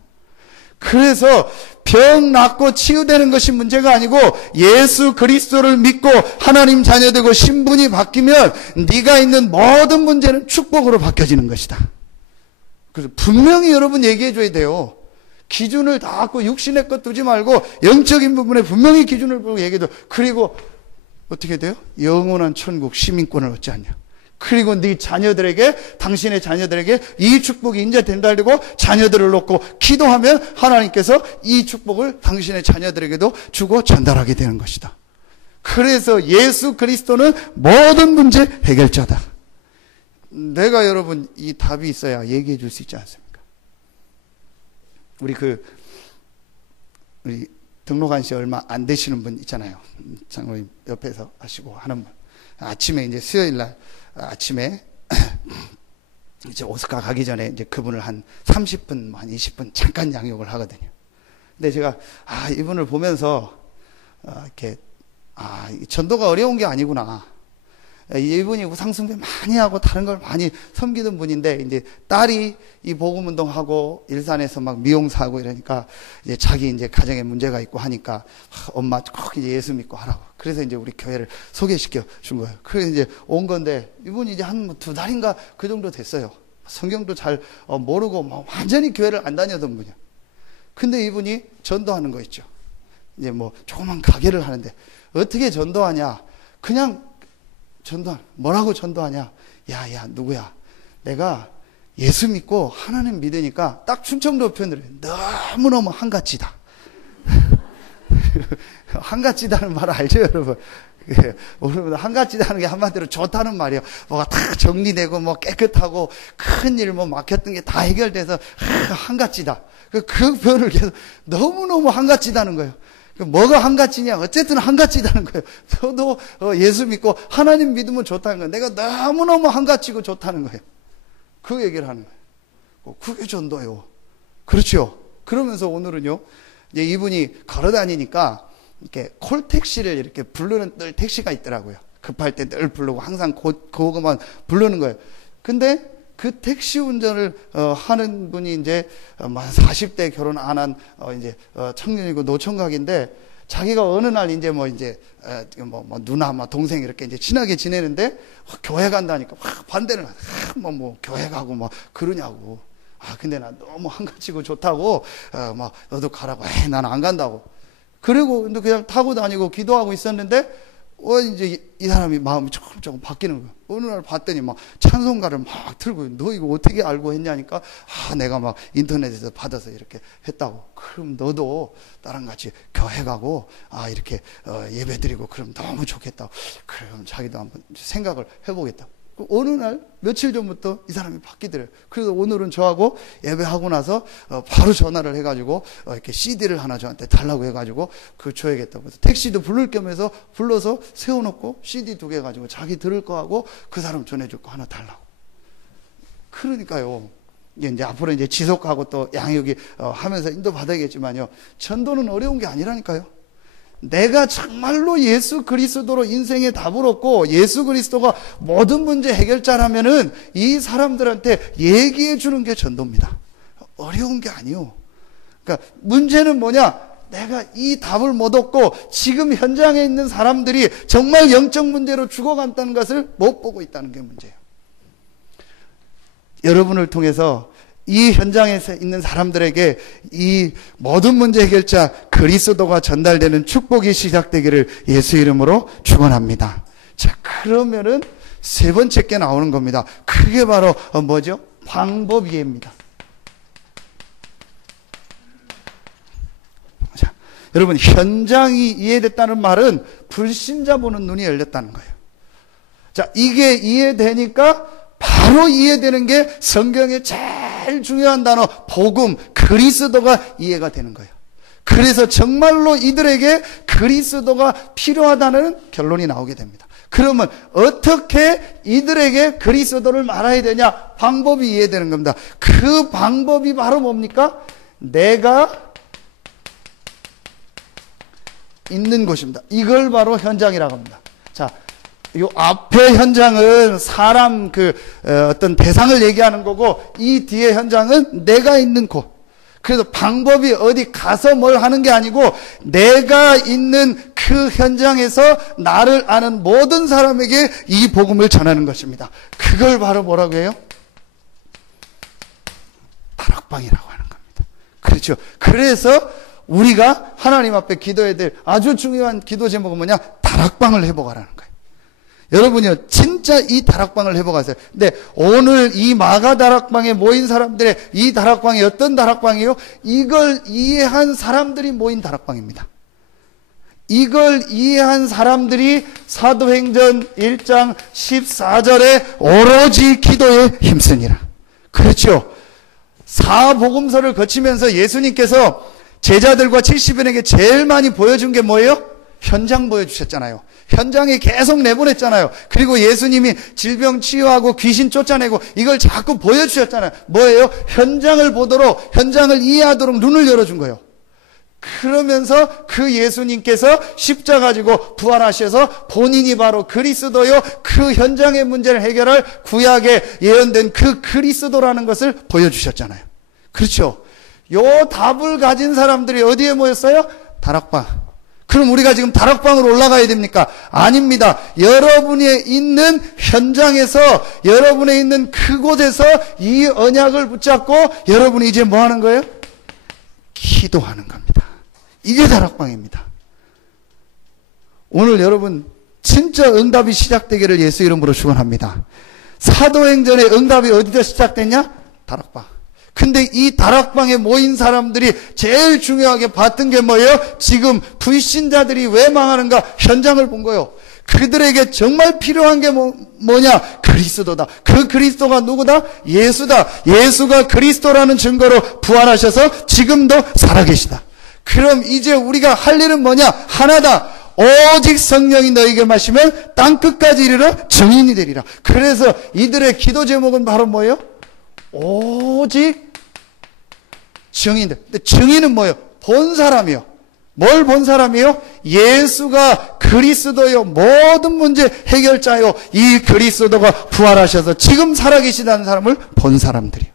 그래서 병 낫고 치유되는 것이 문제가 아니고 예수 그리스도를 믿고 하나님 자녀되고 신분이 바뀌면 네가 있는 모든 문제는 축복으로 바뀌어지는 것이다. 그래서 분명히 여러분 얘기해 줘야 돼요. 기준을 다 갖고 육신의 것 두지 말고 영적인 부분에 분명히 기준을 보고 얘기해 줘. 그리고 어떻게 돼요? 영원한 천국 시민권을 얻지 않냐. 그리고 네 자녀들에게, 당신의 자녀들에게 이 축복이 인제된다 하고 자녀들을 놓고 기도하면 하나님께서 이 축복을 당신의 자녀들에게도 주고 전달하게 되는 것이다. 그래서 예수 그리스도는 모든 문제 해결자다. 내가 여러분 이 답이 있어야 얘기해 줄 수 있지 않습니까? 우리 등록한 지 얼마 안 되시는 분 있잖아요. 장로님 옆에서 하시고 하는 분. 아침에 이제 수요일 날 아침에 이제 오스카 가기 전에 이제 그분을 한 30분, 한 20분 잠깐 양육을 하거든요. 근데 제가 이분을 보면서 이렇게 전도가 어려운 게 아니구나. 이분이 우상숭배 많이 하고 다른 걸 많이 섬기던 분인데 이제 딸이 이 복음운동하고 일산에서 막 미용사하고 이러니까 이제 자기 이제 가정에 문제가 있고 하니까 엄마 꼭 이제 예수 믿고 하라고. 그래서 이제 우리 교회를 소개시켜 준 거예요. 그래서 이제 온 건데 이분이 이제 한 2달인가 그 정도 됐어요. 성경도 잘 모르고 막 완전히 교회를 안 다녔던 분이야. 근데 이분이 전도하는 거 있죠. 이제 뭐 조그만 가게를 하는데 어떻게 전도하냐? 그냥 뭐라고 전도하냐? 야, 누구야? 내가 예수 믿고 하나님 믿으니까 딱 충청도 표현을 해요. 너무너무 한가지다. 한가지다는 말 알죠, 여러분? 여러분, 한가지다는 게 한마디로 좋다는 말이에요. 뭐가 다 정리되고, 뭐 깨끗하고, 큰일 뭐 막혔던 게 다 해결돼서, 한가지다. 그 표현을 계속 너무너무 한가지다는 거예요. 뭐가 한가지냐? 어쨌든 한가지다는 거예요. 저도 예수 믿고 하나님 믿으면 좋다는 거예요. 내가 너무너무 한가지고 좋다는 거예요. 그 얘기를 하는 거예요. 그게 전도예요. 그렇죠? 그러면서 오늘은요, 이제 이분이 걸어 다니니까 이렇게 콜택시를 이렇게 부르는 늘 택시가 있더라고요. 급할 때 늘 부르고 항상 그거만 부르는 거예요. 근데 그 택시 운전을 하는 분이 이제 40대 결혼 안 한 이제 청년이고 노총각인데 자기가 어느 날 이제 뭐 누나 동생 이렇게 이제 친하게 지내는데 교회 간다니까 반대는 뭐 교회 가고 막 그러냐고. 근데 나 너무 한가지고 좋다고 막 너도 가라고. 나는 안 간다고. 그리고 근데 그냥 타고 다니고 기도하고 있었는데 이제 이 사람이 마음이 조금 바뀌는 거예요. 어느 날 봤더니 막 찬송가를 막 틀고 너 이거 어떻게 알고 했냐니까 내가 막 인터넷에서 받아서 이렇게 했다고. 그럼 너도 나랑 같이 교회 가고 이렇게 예배 드리고 그럼 너무 좋겠다고. 그럼 자기도 한번 생각을 해보겠다. 어느 날 며칠 전부터 이 사람이 바뀌더래요. 그래서 오늘은 저하고 예배하고 나서 바로 전화를 해가지고 이렇게 CD를 하나 저한테 달라고 해가지고 그거 줘야겠다고. 그래서 택시도 부를 겸해서 불러서 세워놓고 CD 2개 가지고 자기 들을 거 하고 그 사람 전해줄 거 하나 달라고. 그러니까요. 이제 앞으로 이제 지속하고 또 양육이 하면서 인도받아야겠지만요. 전도는 어려운 게 아니라니까요. 내가 정말로 예수 그리스도로 인생의 답을 얻고 예수 그리스도가 모든 문제 해결자라면은 이 사람들한테 얘기해 주는 게 전도입니다. 어려운 게 아니요. 그러니까 문제는 뭐냐? 내가 이 답을 못 얻고 지금 현장에 있는 사람들이 정말 영적 문제로 죽어간다는 것을 못 보고 있다는 게 문제예요. 여러분을 통해서 이 현장에 있는 사람들에게 이 모든 문제 해결자 그리스도가 전달되는 축복이 시작되기를 예수 이름으로 축원합니다. 자, 그러면은 세 번째 게 나오는 겁니다. 그게 바로 뭐죠? 방법 이해입니다. 자, 여러분, 현장이 이해됐다는 말은 불신자 보는 눈이 열렸다는 거예요. 자, 이게 이해되니까 바로 이해되는 게 성경의 제일 중요한 단어, 복음, 그리스도가 이해가 되는 거예요. 그래서 정말로 이들에게 그리스도가 필요하다는 결론이 나오게 됩니다. 그러면 어떻게 이들에게 그리스도를 말해야 되냐? 방법이 이해되는 겁니다. 그 방법이 바로 뭡니까? 내가 있는 곳입니다. 이걸 바로 현장이라고 합니다. 자, 이 앞에 현장은 사람 어떤 대상을 얘기하는 거고, 이 뒤에 현장은 내가 있는 곳. 그래서 방법이 어디 가서 뭘 하는 게 아니고 내가 있는 그 현장에서 나를 아는 모든 사람에게 이 복음을 전하는 것입니다. 그걸 바로 뭐라고 해요? 다락방이라고 하는 겁니다. 그렇죠. 그래서 우리가 하나님 앞에 기도해야 될 아주 중요한 기도 제목은 뭐냐? 다락방을 해보가라는 거예요. 여러분이요, 진짜 이 다락방을 해보가세요. 근데 오늘 이 마가 다락방에 모인 사람들의 이 다락방이 어떤 다락방이에요? 이걸 이해한 사람들이 모인 다락방입니다. 이걸 이해한 사람들이 사도행전 1장 14절에 오로지 기도에 힘쓰니라. 그렇죠. 사복음서를 거치면서 예수님께서 제자들과 70인에게 제일 많이 보여준 게 뭐예요? 현장 보여주셨잖아요. 현장에 계속 내보냈잖아요. 그리고 예수님이 질병 치유하고 귀신 쫓아내고 이걸 자꾸 보여주셨잖아요. 뭐예요? 현장을 보도록, 현장을 이해하도록 눈을 열어준 거예요. 그러면서 그 예수님께서 십자가 지고 부활하셔서 본인이 바로 그리스도요, 그 현장의 문제를 해결할 구약에 예언된 그 그리스도라는 것을 보여주셨잖아요. 그렇죠. 요 답을 가진 사람들이 어디에 모였어요? 다락방. 그럼 우리가 지금 다락방으로 올라가야 됩니까? 아닙니다. 여러분이 있는 현장에서, 여러분이 있는 그곳에서 이 언약을 붙잡고 여러분이 이제 뭐 하는 거예요? 기도하는 겁니다. 이게 다락방입니다. 오늘 여러분 진짜 응답이 시작되기를 예수 이름으로 축원합니다. 사도행전의 응답이 어디서 시작됐냐? 다락방. 근데 이 다락방에 모인 사람들이 제일 중요하게 봤던 게 뭐예요? 지금 불신자들이 왜 망하는가? 현장을 본 거예요. 그들에게 정말 필요한 게 뭐냐? 그리스도다. 그 그리스도가 누구다? 예수다. 예수가 그리스도라는 증거로 부활하셔서 지금도 살아계시다. 그럼 이제 우리가 할 일은 뭐냐? 하나다. 오직 성령이 너에게 마시면 땅끝까지 이르러 증인이 되리라. 그래서 이들의 기도 제목은 바로 뭐예요? 오직 증인들. 근데 증인은 뭐예요? 본 사람이요. 뭘 본 사람이요? 예수가 그리스도요, 모든 문제 해결자요, 이 그리스도가 부활하셔서 지금 살아계시다는 사람을 본 사람들이요.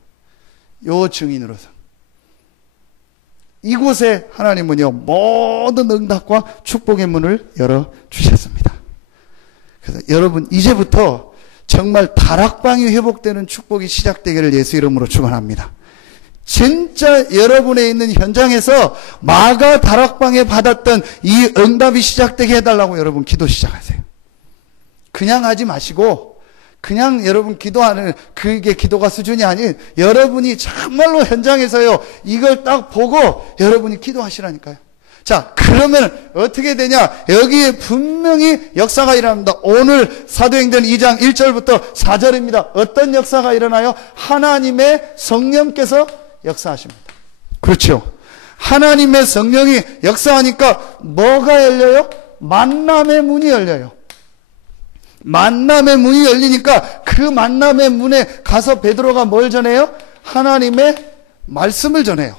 요 증인으로서 이곳에 하나님은요, 모든 응답과 축복의 문을 열어주셨습니다. 그래서 여러분, 이제부터 정말 다락방이 회복되는 축복이 시작되기를 예수 이름으로 축원합니다. 진짜 여러분에 있는 현장에서 마가 다락방에 받았던 이 응답이 시작되게 해달라고 여러분 기도 시작하세요. 그냥 하지 마시고, 그냥 여러분 기도하는 그게 기도가 수준이 아닌, 여러분이 정말로 현장에서요, 이걸 딱 보고 여러분이 기도하시라니까요. 자, 그러면 어떻게 되냐? 여기에 분명히 역사가 일어납니다. 오늘 사도행전 2장 1절부터 4절입니다. 어떤 역사가 일어나요? 하나님의 성령께서 역사하십니다. 그렇죠. 하나님의 성령이 역사하니까 뭐가 열려요? 만남의 문이 열려요. 만남의 문이 열리니까 그 만남의 문에 가서 베드로가 뭘 전해요? 하나님의 말씀을 전해요.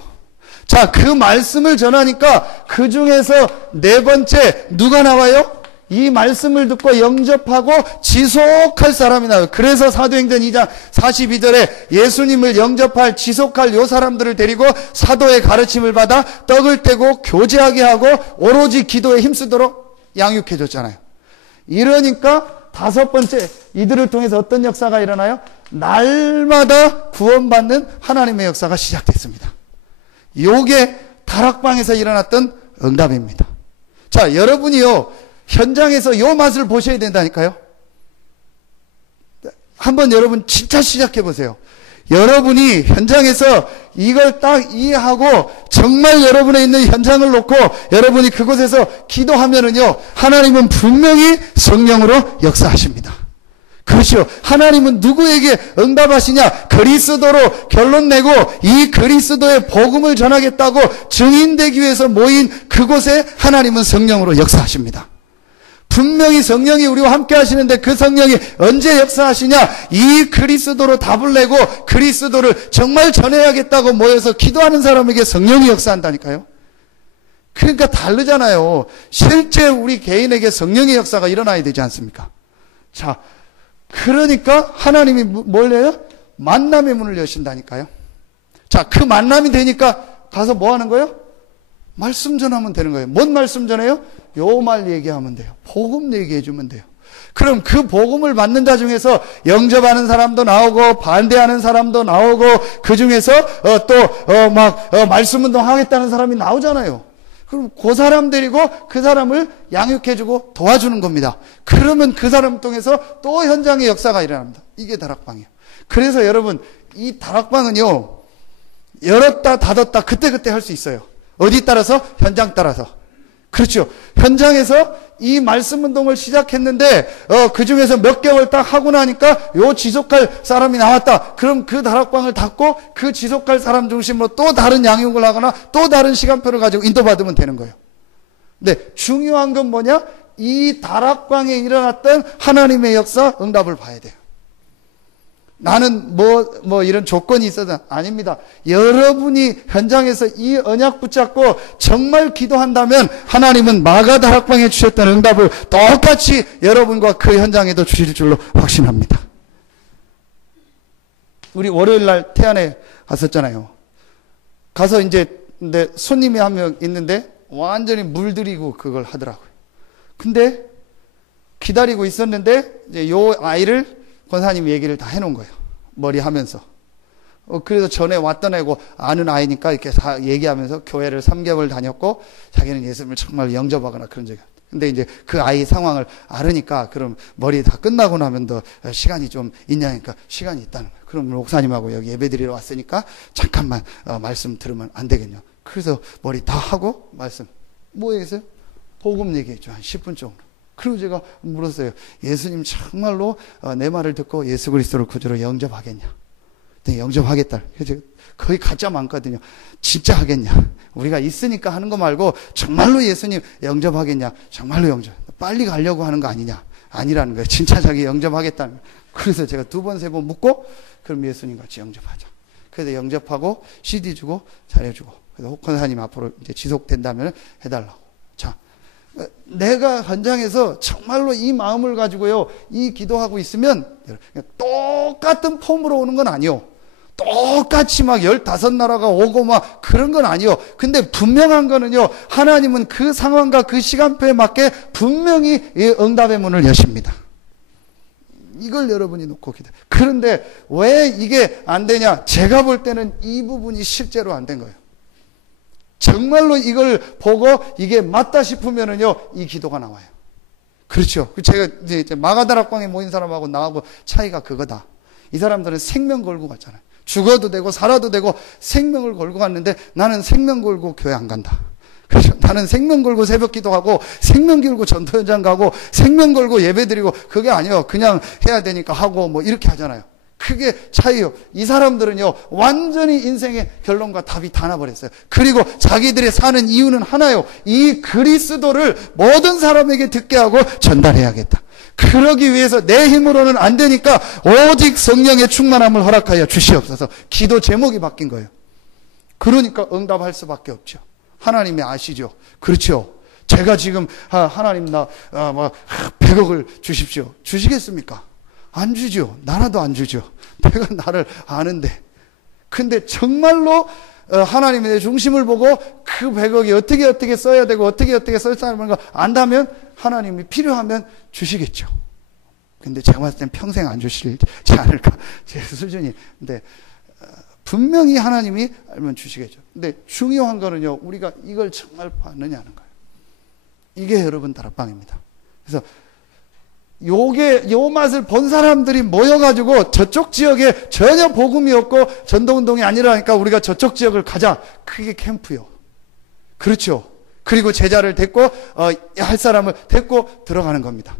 자, 그 말씀을 전하니까 그 중에서 네 번째 누가 나와요? 이 말씀을 듣고 영접하고 지속할 사람이 나와요. 그래서 사도행전 2장 42절에 예수님을 영접할, 지속할 요 사람들을 데리고 사도의 가르침을 받아 떡을 떼고 교제하게 하고 오로지 기도에 힘쓰도록 양육해 줬잖아요. 이러니까 다섯 번째, 이들을 통해서 어떤 역사가 일어나요? 날마다 구원받는 하나님의 역사가 시작됐습니다. 요게 다락방에서 일어났던 응답입니다. 자, 여러분이요, 현장에서 요 맛을 보셔야 된다니까요. 한번 여러분 진짜 시작해 보세요. 여러분이 현장에서 이걸 딱 이해하고 정말 여러분에 있는 현장을 놓고 여러분이 그곳에서 기도하면은요, 하나님은 분명히 성령으로 역사하십니다. 그렇죠. 하나님은 누구에게 응답하시냐? 그리스도로 결론 내고 이 그리스도의 복음을 전하겠다고 증인되기 위해서 모인 그곳에 하나님은 성령으로 역사하십니다. 분명히 성령이 우리와 함께 하시는데 그 성령이 언제 역사하시냐? 이 그리스도로 답을 내고 그리스도를 정말 전해야겠다고 모여서 기도하는 사람에게 성령이 역사한다니까요. 그러니까 다르잖아요. 실제 우리 개인에게 성령의 역사가 일어나야 되지 않습니까? 자, 그러니까 하나님이 뭘 해요? 만남의 문을 여신다니까요. 자, 그 만남이 되니까 가서 뭐 하는 거예요? 말씀 전하면 되는 거예요. 뭔 말씀 전해요? 요 말 얘기하면 돼요. 복음 얘기해 주면 돼요. 그럼 그 복음을 받는 자 중에서 영접하는 사람도 나오고 반대하는 사람도 나오고 그 중에서 말씀 운동 하겠다는 사람이 나오잖아요. 그럼 그 사람 데리고 그 사람을 양육해주고 도와주는 겁니다. 그러면 그 사람 통해서 또 현장의 역사가 일어납니다. 이게 다락방이에요. 그래서 여러분, 이 다락방은요, 열었다 닫았다 그때그때 할 수 있어요. 어디 따라서? 현장 따라서. 그렇죠. 현장에서 이 말씀 운동을 시작했는데 그 중에서 몇 개월 딱 하고 나니까 요 지속할 사람이 나왔다. 그럼 그 다락방을 닫고 그 지속할 사람 중심으로 또 다른 양육을 하거나 또 다른 시간표를 가지고 인도받으면 되는 거예요. 근데 중요한 건 뭐냐? 이 다락방에 일어났던 하나님의 역사 응답을 봐야 돼요. 나는 이런 조건이 있어서 아닙니다. 여러분이 현장에서 이 언약 붙잡고 정말 기도한다면 하나님은 마가 다락방에 주셨던 응답을 똑같이 여러분과 그 현장에도 주실 줄로 확신합니다. 우리 월요일 날 태안에 갔었잖아요. 가서 근데 손님이 한 명 있는데 완전히 물들이고 그걸 하더라고요. 근데 기다리고 있었는데 이제 요 아이를 권사님이 얘기를 다 해놓은 거예요. 머리 하면서. 그래서 전에 왔던 애고 아는 아이니까 이렇게 다 얘기하면서 교회를 3개월 다녔고 자기는 예수님을 정말 영접하거나 그런 적이 없대. 근데 이제 그 아이 상황을 알으니까 그럼 머리 다 끝나고 나면 더 시간이 좀 있냐니까 시간이 있다는 거예요. 그럼 목사님하고 여기 예배드리러 왔으니까 잠깐만 말씀 들으면 안 되겠냐. 그래서 머리 다 하고 말씀 뭐 얘기했어요? 복음 얘기했죠. 한 10분 정도. 그리고 제가 물었어요. 예수님 정말로 내 말을 듣고 예수 그리스도를 구주로 영접하겠냐? 네, 영접하겠다. 그래서 거의 가짜 많거든요. 진짜 하겠냐? 우리가 있으니까 하는 거 말고 정말로 예수님 영접하겠냐? 정말로 영접. 빨리 가려고 하는 거 아니냐? 아니라는 거예요. 진짜 자기 영접하겠다는 거예요. 그래서 제가 2번, 3번 묻고 그럼 예수님 같이 영접하자. 그래서 영접하고 CD 주고 잘해주고. 그래서 혹헌사님 앞으로 이제 지속된다면 해달라고. 자. 내가 현장에서 정말로 이 마음을 가지고요, 이 기도하고 있으면 똑같은 폼으로 오는 건 아니요. 똑같이 막 15나라가 오고 막 그런 건 아니요. 근데 분명한 거는요, 하나님은 그 상황과 그 시간표에 맞게 분명히 이 응답의 문을 여십니다. 이걸 여러분이 놓고 기도해요. 그런데 왜 이게 안 되냐? 제가 볼 때는 이 부분이 실제로 안 된 거예요. 정말로 이걸 보고 이게 맞다 싶으면은요, 이 기도가 나와요. 그렇죠. 제가 이제 마가다락방에 모인 사람하고 나하고 차이가 그거다. 이 사람들은 생명 걸고 갔잖아요. 죽어도 되고 살아도 되고 생명을 걸고 갔는데 나는 생명 걸고 교회 안 간다. 그렇죠. 나는 생명 걸고 새벽 기도하고 생명 걸고 전도 현장 가고 생명 걸고 예배 드리고 그게 아니에요. 그냥 해야 되니까 하고 뭐 이렇게 하잖아요. 그게 차이요. 이 사람들은요, 완전히 인생의 결론과 답이 다 나버렸어요. 그리고 자기들이 사는 이유는 하나요. 이 그리스도를 모든 사람에게 듣게 하고 전달해야겠다. 그러기 위해서 내 힘으로는 안 되니까 오직 성령의 충만함을 허락하여 주시옵소서. 기도 제목이 바뀐 거예요. 그러니까 응답할 수밖에 없죠. 하나님이 아시죠. 그렇죠. 제가 지금 하나님 나 100억을 주십시오. 주시겠습니까? 안 주죠. 나라도 안 주죠. 내가 나를 아는데. 근데 정말로 하나님의 중심을 보고 그 100억이 어떻게 써야 되고 어떻게 써야 되는 거 안다면 하나님이 필요하면 주시겠죠. 근데 제가 봤을 땐 평생 안 주시지 않을까. 제 수준이. 근데 분명히 하나님이 알면 주시겠죠. 근데 중요한 거는요, 우리가 이걸 정말 받느냐는 거예요. 이게 여러분 다락방입니다. 그래서 요 맛을 본 사람들이 모여가지고 저쪽 지역에 전혀 복음이 없고 전도운동이 아니라니까 우리가 저쪽 지역을 가자. 그게 캠프요. 그렇죠. 그리고 제자를 데리고 할 사람을 데리고 들어가는 겁니다.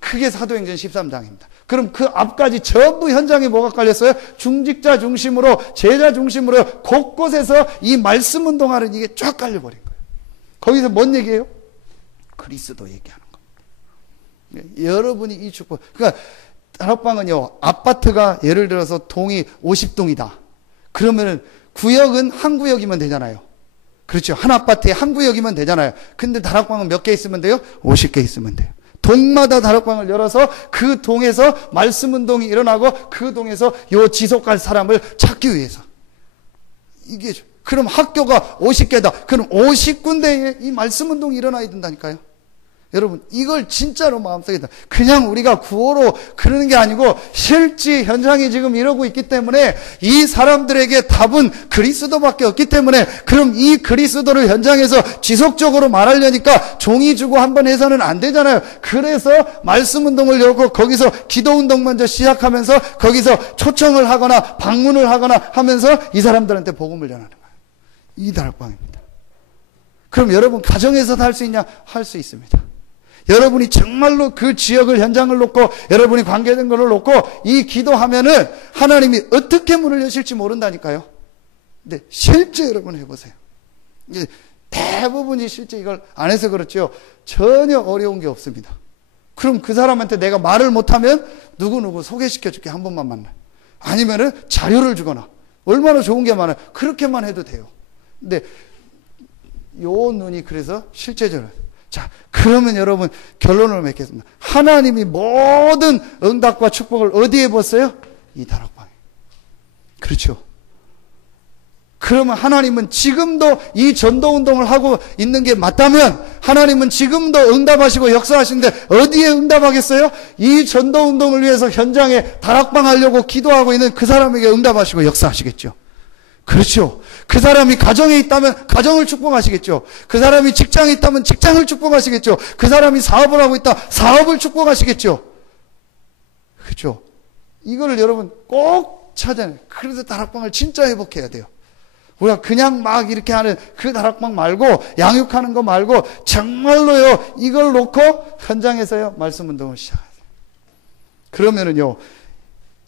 그게 사도행전 13장입니다. 그럼 그 앞까지 전부 현장에 뭐가 깔렸어요? 중직자 중심으로, 제자 중심으로 곳곳에서 이 말씀 운동하는 이게 쫙 깔려버린 거예요. 거기서 뭔 얘기예요? 그리스도 얘기하는 겁니다. 여러분이 이 축복, 그러니까 다락방은요, 아파트가 예를 들어서 동이 50동이다. 그러면은 구역은 한 구역이면 되잖아요. 그렇죠. 한 아파트에 한 구역이면 되잖아요. 근데 다락방은 몇 개 있으면 돼요? 50개 있으면 돼요. 동마다 다락방을 열어서 그 동에서 말씀 운동이 일어나고 그 동에서 요 지속할 사람을 찾기 위해서. 이게, 그럼 학교가 50개다. 그럼 50군데에 이 말씀 운동이 일어나야 된다니까요. 여러분, 이걸 진짜로 마음속에 그냥 우리가 구호로 그러는 게 아니고 실제 현장이 지금 이러고 있기 때문에 이 사람들에게 답은 그리스도밖에 없기 때문에 그럼 이 그리스도를 현장에서 지속적으로 말하려니까 종이 주고 한번 해서는 안 되잖아요. 그래서 말씀 운동을 열고 거기서 기도 운동 먼저 시작하면서 거기서 초청을 하거나 방문을 하거나 하면서 이 사람들한테 복음을 전하는 거예요. 이 다락방입니다. 그럼 여러분 가정에서도 할 수 있냐? 할 수 있습니다. 여러분이 정말로 그 지역을 현장을 놓고 여러분이 관계된 것을 놓고 이 기도하면은 하나님이 어떻게 문을 여실지 모른다니까요. 근데 실제 여러분 해보세요. 대부분이 실제 이걸 안 해서 그렇죠. 전혀 어려운 게 없습니다. 그럼 그 사람한테 내가 말을 못하면 누구누구 소개시켜줄게 한 번만 만나. 아니면은 자료를 주거나 얼마나 좋은 게 많아요. 그렇게만 해도 돼요. 근데 요 눈이 그래서 실제적으로 자, 그러면 여러분 결론을 맺겠습니다. 하나님이 모든 응답과 축복을 어디에 뒀어요? 이 다락방에. 그렇죠. 그러면 하나님은 지금도 이 전도운동을 하고 있는 게 맞다면 하나님은 지금도 응답하시고 역사하시는데 어디에 응답하겠어요? 이 전도운동을 위해서 현장에 다락방 하려고 기도하고 있는 그 사람에게 응답하시고 역사하시겠죠. 그렇죠. 그 사람이 가정에 있다면 가정을 축복하시겠죠. 그 사람이 직장에 있다면 직장을 축복하시겠죠. 그 사람이 사업을 하고 있다 사업을 축복하시겠죠. 그렇죠. 이거를 여러분 꼭 찾아야 돼요. 그래서 다락방을 진짜 회복해야 돼요. 우리가 그냥 막 이렇게 하는 그 다락방 말고 양육하는 거 말고 정말로요 이걸 놓고 현장에서요 말씀 운동을 시작해야 돼요. 그러면은요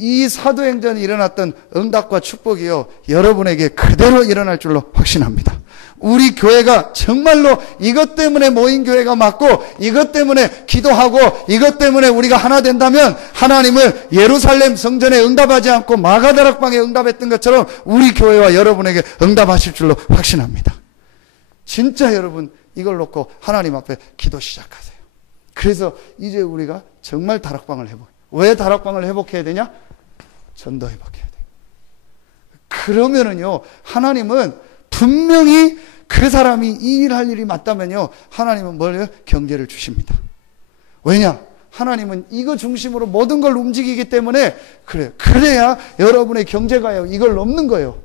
이 사도행전이 일어났던 응답과 축복이요 여러분에게 그대로 일어날 줄로 확신합니다. 우리 교회가 정말로 이것 때문에 모인 교회가 맞고 이것 때문에 기도하고 이것 때문에 우리가 하나 된다면 하나님은 예루살렘 성전에 응답하지 않고 마가다락방에 응답했던 것처럼 우리 교회와 여러분에게 응답하실 줄로 확신합니다. 진짜 여러분 이걸 놓고 하나님 앞에 기도 시작하세요. 그래서 이제 우리가 정말 다락방을 회복해요. 왜 다락방을 회복해야 되냐? 전도 회복해야 돼요. 그러면은요, 하나님은 분명히 그 사람이 이 일 할 일이 맞다면요, 하나님은 뭘요? 경제를 주십니다. 왜냐? 하나님은 이거 중심으로 모든 걸 움직이기 때문에 그래요. 그래야 여러분의 경제가요, 이걸 넘는 거예요.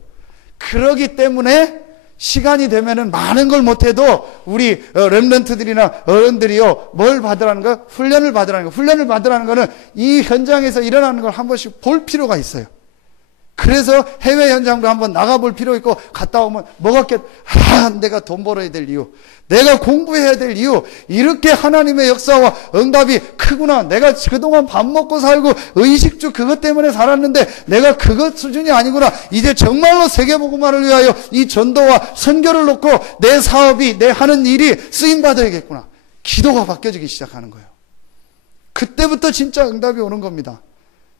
그러기 때문에 시간이 되면은 많은 걸 못해도 우리 렘넌트들이나 어른들이요 뭘 받으라는 거? 훈련을 받으라는 거. 훈련을 받으라는 거는 이 현장에서 일어나는 걸 한 번씩 볼 필요가 있어요. 그래서 해외 현장도 한번 나가볼 필요 있고 갔다 오면 뭐가 내가 돈 벌어야 될 이유, 내가 공부해야 될 이유, 이렇게 하나님의 역사와 응답이 크구나. 내가 그동안 밥 먹고 살고 의식주 그것 때문에 살았는데 내가 그것 수준이 아니구나. 이제 정말로 세계복음화를 위하여 이 전도와 선교를 놓고 내 사업이, 내 하는 일이 쓰임받아야겠구나. 기도가 바뀌어지기 시작하는 거예요. 그때부터 진짜 응답이 오는 겁니다.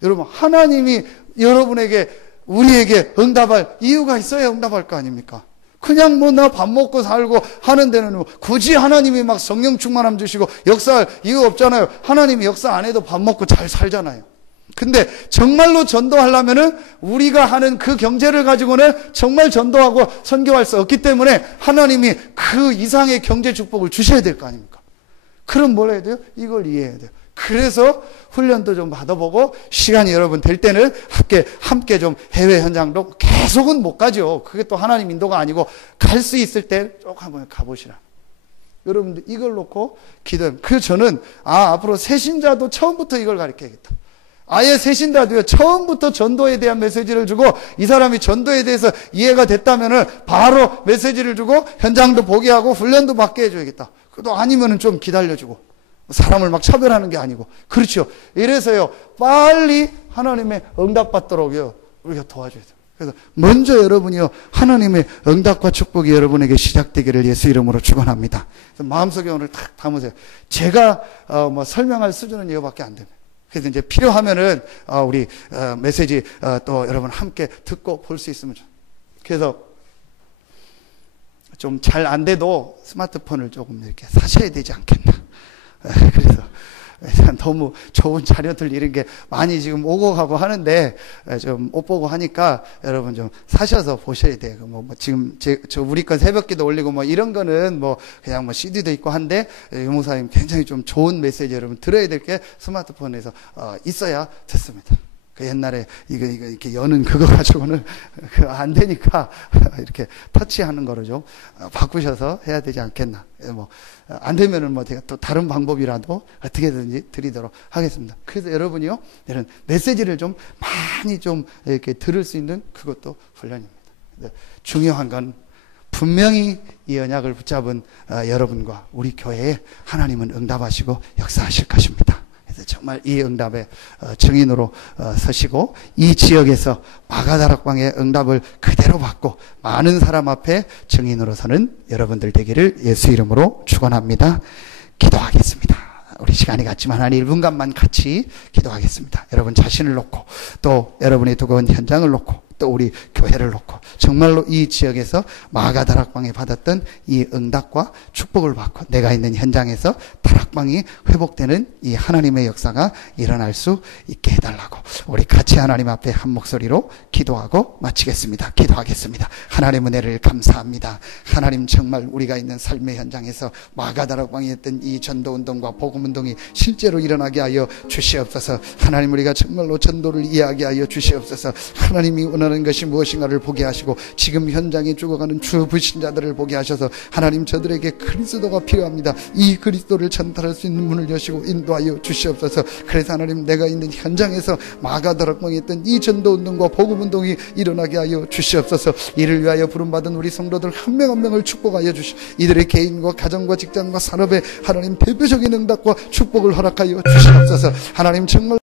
여러분, 하나님이 여러분에게, 우리에게 응답할 이유가 있어야 응답할 거 아닙니까? 그냥 뭐 나 밥 먹고 살고 하는 데는 뭐 굳이 하나님이 막 성령 충만함 주시고 역사할 이유 없잖아요. 하나님이 역사 안 해도 밥 먹고 잘 살잖아요. 근데 정말로 전도하려면은 우리가 하는 그 경제를 가지고는 정말 전도하고 선교할 수 없기 때문에 하나님이 그 이상의 경제 축복을 주셔야 될 거 아닙니까? 그럼 뭘 해야 돼요? 이걸 이해해야 돼요. 그래서 훈련도 좀 받아보고 시간이 여러분 될 때는 함께 좀 해외 현장도 계속은 못 가죠. 그게 또 하나님 인도가 아니고 갈 수 있을 때 쭉 한번 가보시라. 여러분들 이걸 놓고 기도합니다. 그래서 저는 앞으로 새신자도 처음부터 이걸 가르쳐야겠다. 아예 새신자도요, 처음부터 전도에 대한 메시지를 주고, 이 사람이 전도에 대해서 이해가 됐다면은 바로 메시지를 주고, 현장도 보게 하고, 훈련도 받게 해줘야겠다. 또 아니면은 좀 기다려주고, 사람을 막 차별하는 게 아니고. 그렇죠. 이래서요, 빨리 하나님의 응답받도록요, 우리가 도와줘야 돼요. 그래서 먼저 여러분이요, 하나님의 응답과 축복이 여러분에게 시작되기를 예수 이름으로 축원합니다. 마음속에 오늘 탁 담으세요. 제가 설명할 수준은 이거밖에 안 됩니다. 그래서 이제 필요하면은 우리 메시지 또 여러분 함께 듣고 볼 수 있으면 좋. 그래서 좀 잘 안 돼도 스마트폰을 조금 이렇게 사셔야 되지 않겠나. 그래서 너무 좋은 자료들 이런 게 많이 지금 오고 가고 하는데 좀 못 보고 하니까 여러분 좀 사셔서 보셔야 돼요. 지금 우리 건 새벽기도 올리고 이런 거는 그냥 CD도 있고 한데 유목사님 굉장히 좀 좋은 메시지 여러분 들어야 될 게 스마트폰에서 있어야 됐습니다. 그 옛날에 이거 이렇게 여는 그거 가지고는 안 되니까 이렇게 터치하는 거로 좀 바꾸셔서 해야 되지 않겠나. 안 되면은 제가 또 다른 방법이라도 어떻게든지 드리도록 하겠습니다. 그래서 여러분이요, 이런 메시지를 좀 많이 좀 이렇게 들을 수 있는 그것도 훈련입니다. 중요한 건 분명히 이 언약을 붙잡은 여러분과 우리 교회에 하나님은 응답하시고 역사하실 것입니다. 그래서 정말 이 응답의 증인으로 서시고 이 지역에서 마가다락방의 응답을 그대로 받고 많은 사람 앞에 증인으로 서는 여러분들 되기를 예수 이름으로 축원합니다. 기도하겠습니다. 우리 시간이 갔지만 한 1분간만 같이 기도하겠습니다. 여러분 자신을 놓고 또 여러분의 두고온 현장을 놓고 또 우리 교회를 놓고 정말로 이 지역에서 마가다락방에 받았던 이 응답과 축복을 받고 내가 있는 현장에서 다락방이 회복되는 이 하나님의 역사가 일어날 수 있게 해달라고 우리 같이 하나님 앞에 한 목소리로 기도하고 마치겠습니다. 기도하겠습니다. 하나님 은혜를 감사합니다. 하나님 정말 우리가 있는 삶의 현장에서 마가다락방에 했던 이 전도운동과 복음운동이 실제로 일어나게 하여 주시옵소서. 하나님 우리가 정말로 전도를 이해하게 하여 주시옵소서. 하나님이 원하는 것이 무엇인가를 보게 하시고 지금 현장에 죽어가는 주 불신자들을 보게 하셔서 하나님 저들에게 그리스도가 필요합니다. 이 그리스도를 전달할 수 있는 문을 여시고 인도하여 주시옵소서. 그래서 하나님 내가 있는 현장에서 마가다락방에 있던 이 전도운동과 복음운동이 일어나게 하여 주시옵소서. 이를 위하여 부름받은 우리 성도들 한 명 한 명을 축복하여 주시 이들의 개인과 가정과 직장과 산업에 하나님 대표적인 응답과 축복을 허락하여 주시옵소서. 하나님 정말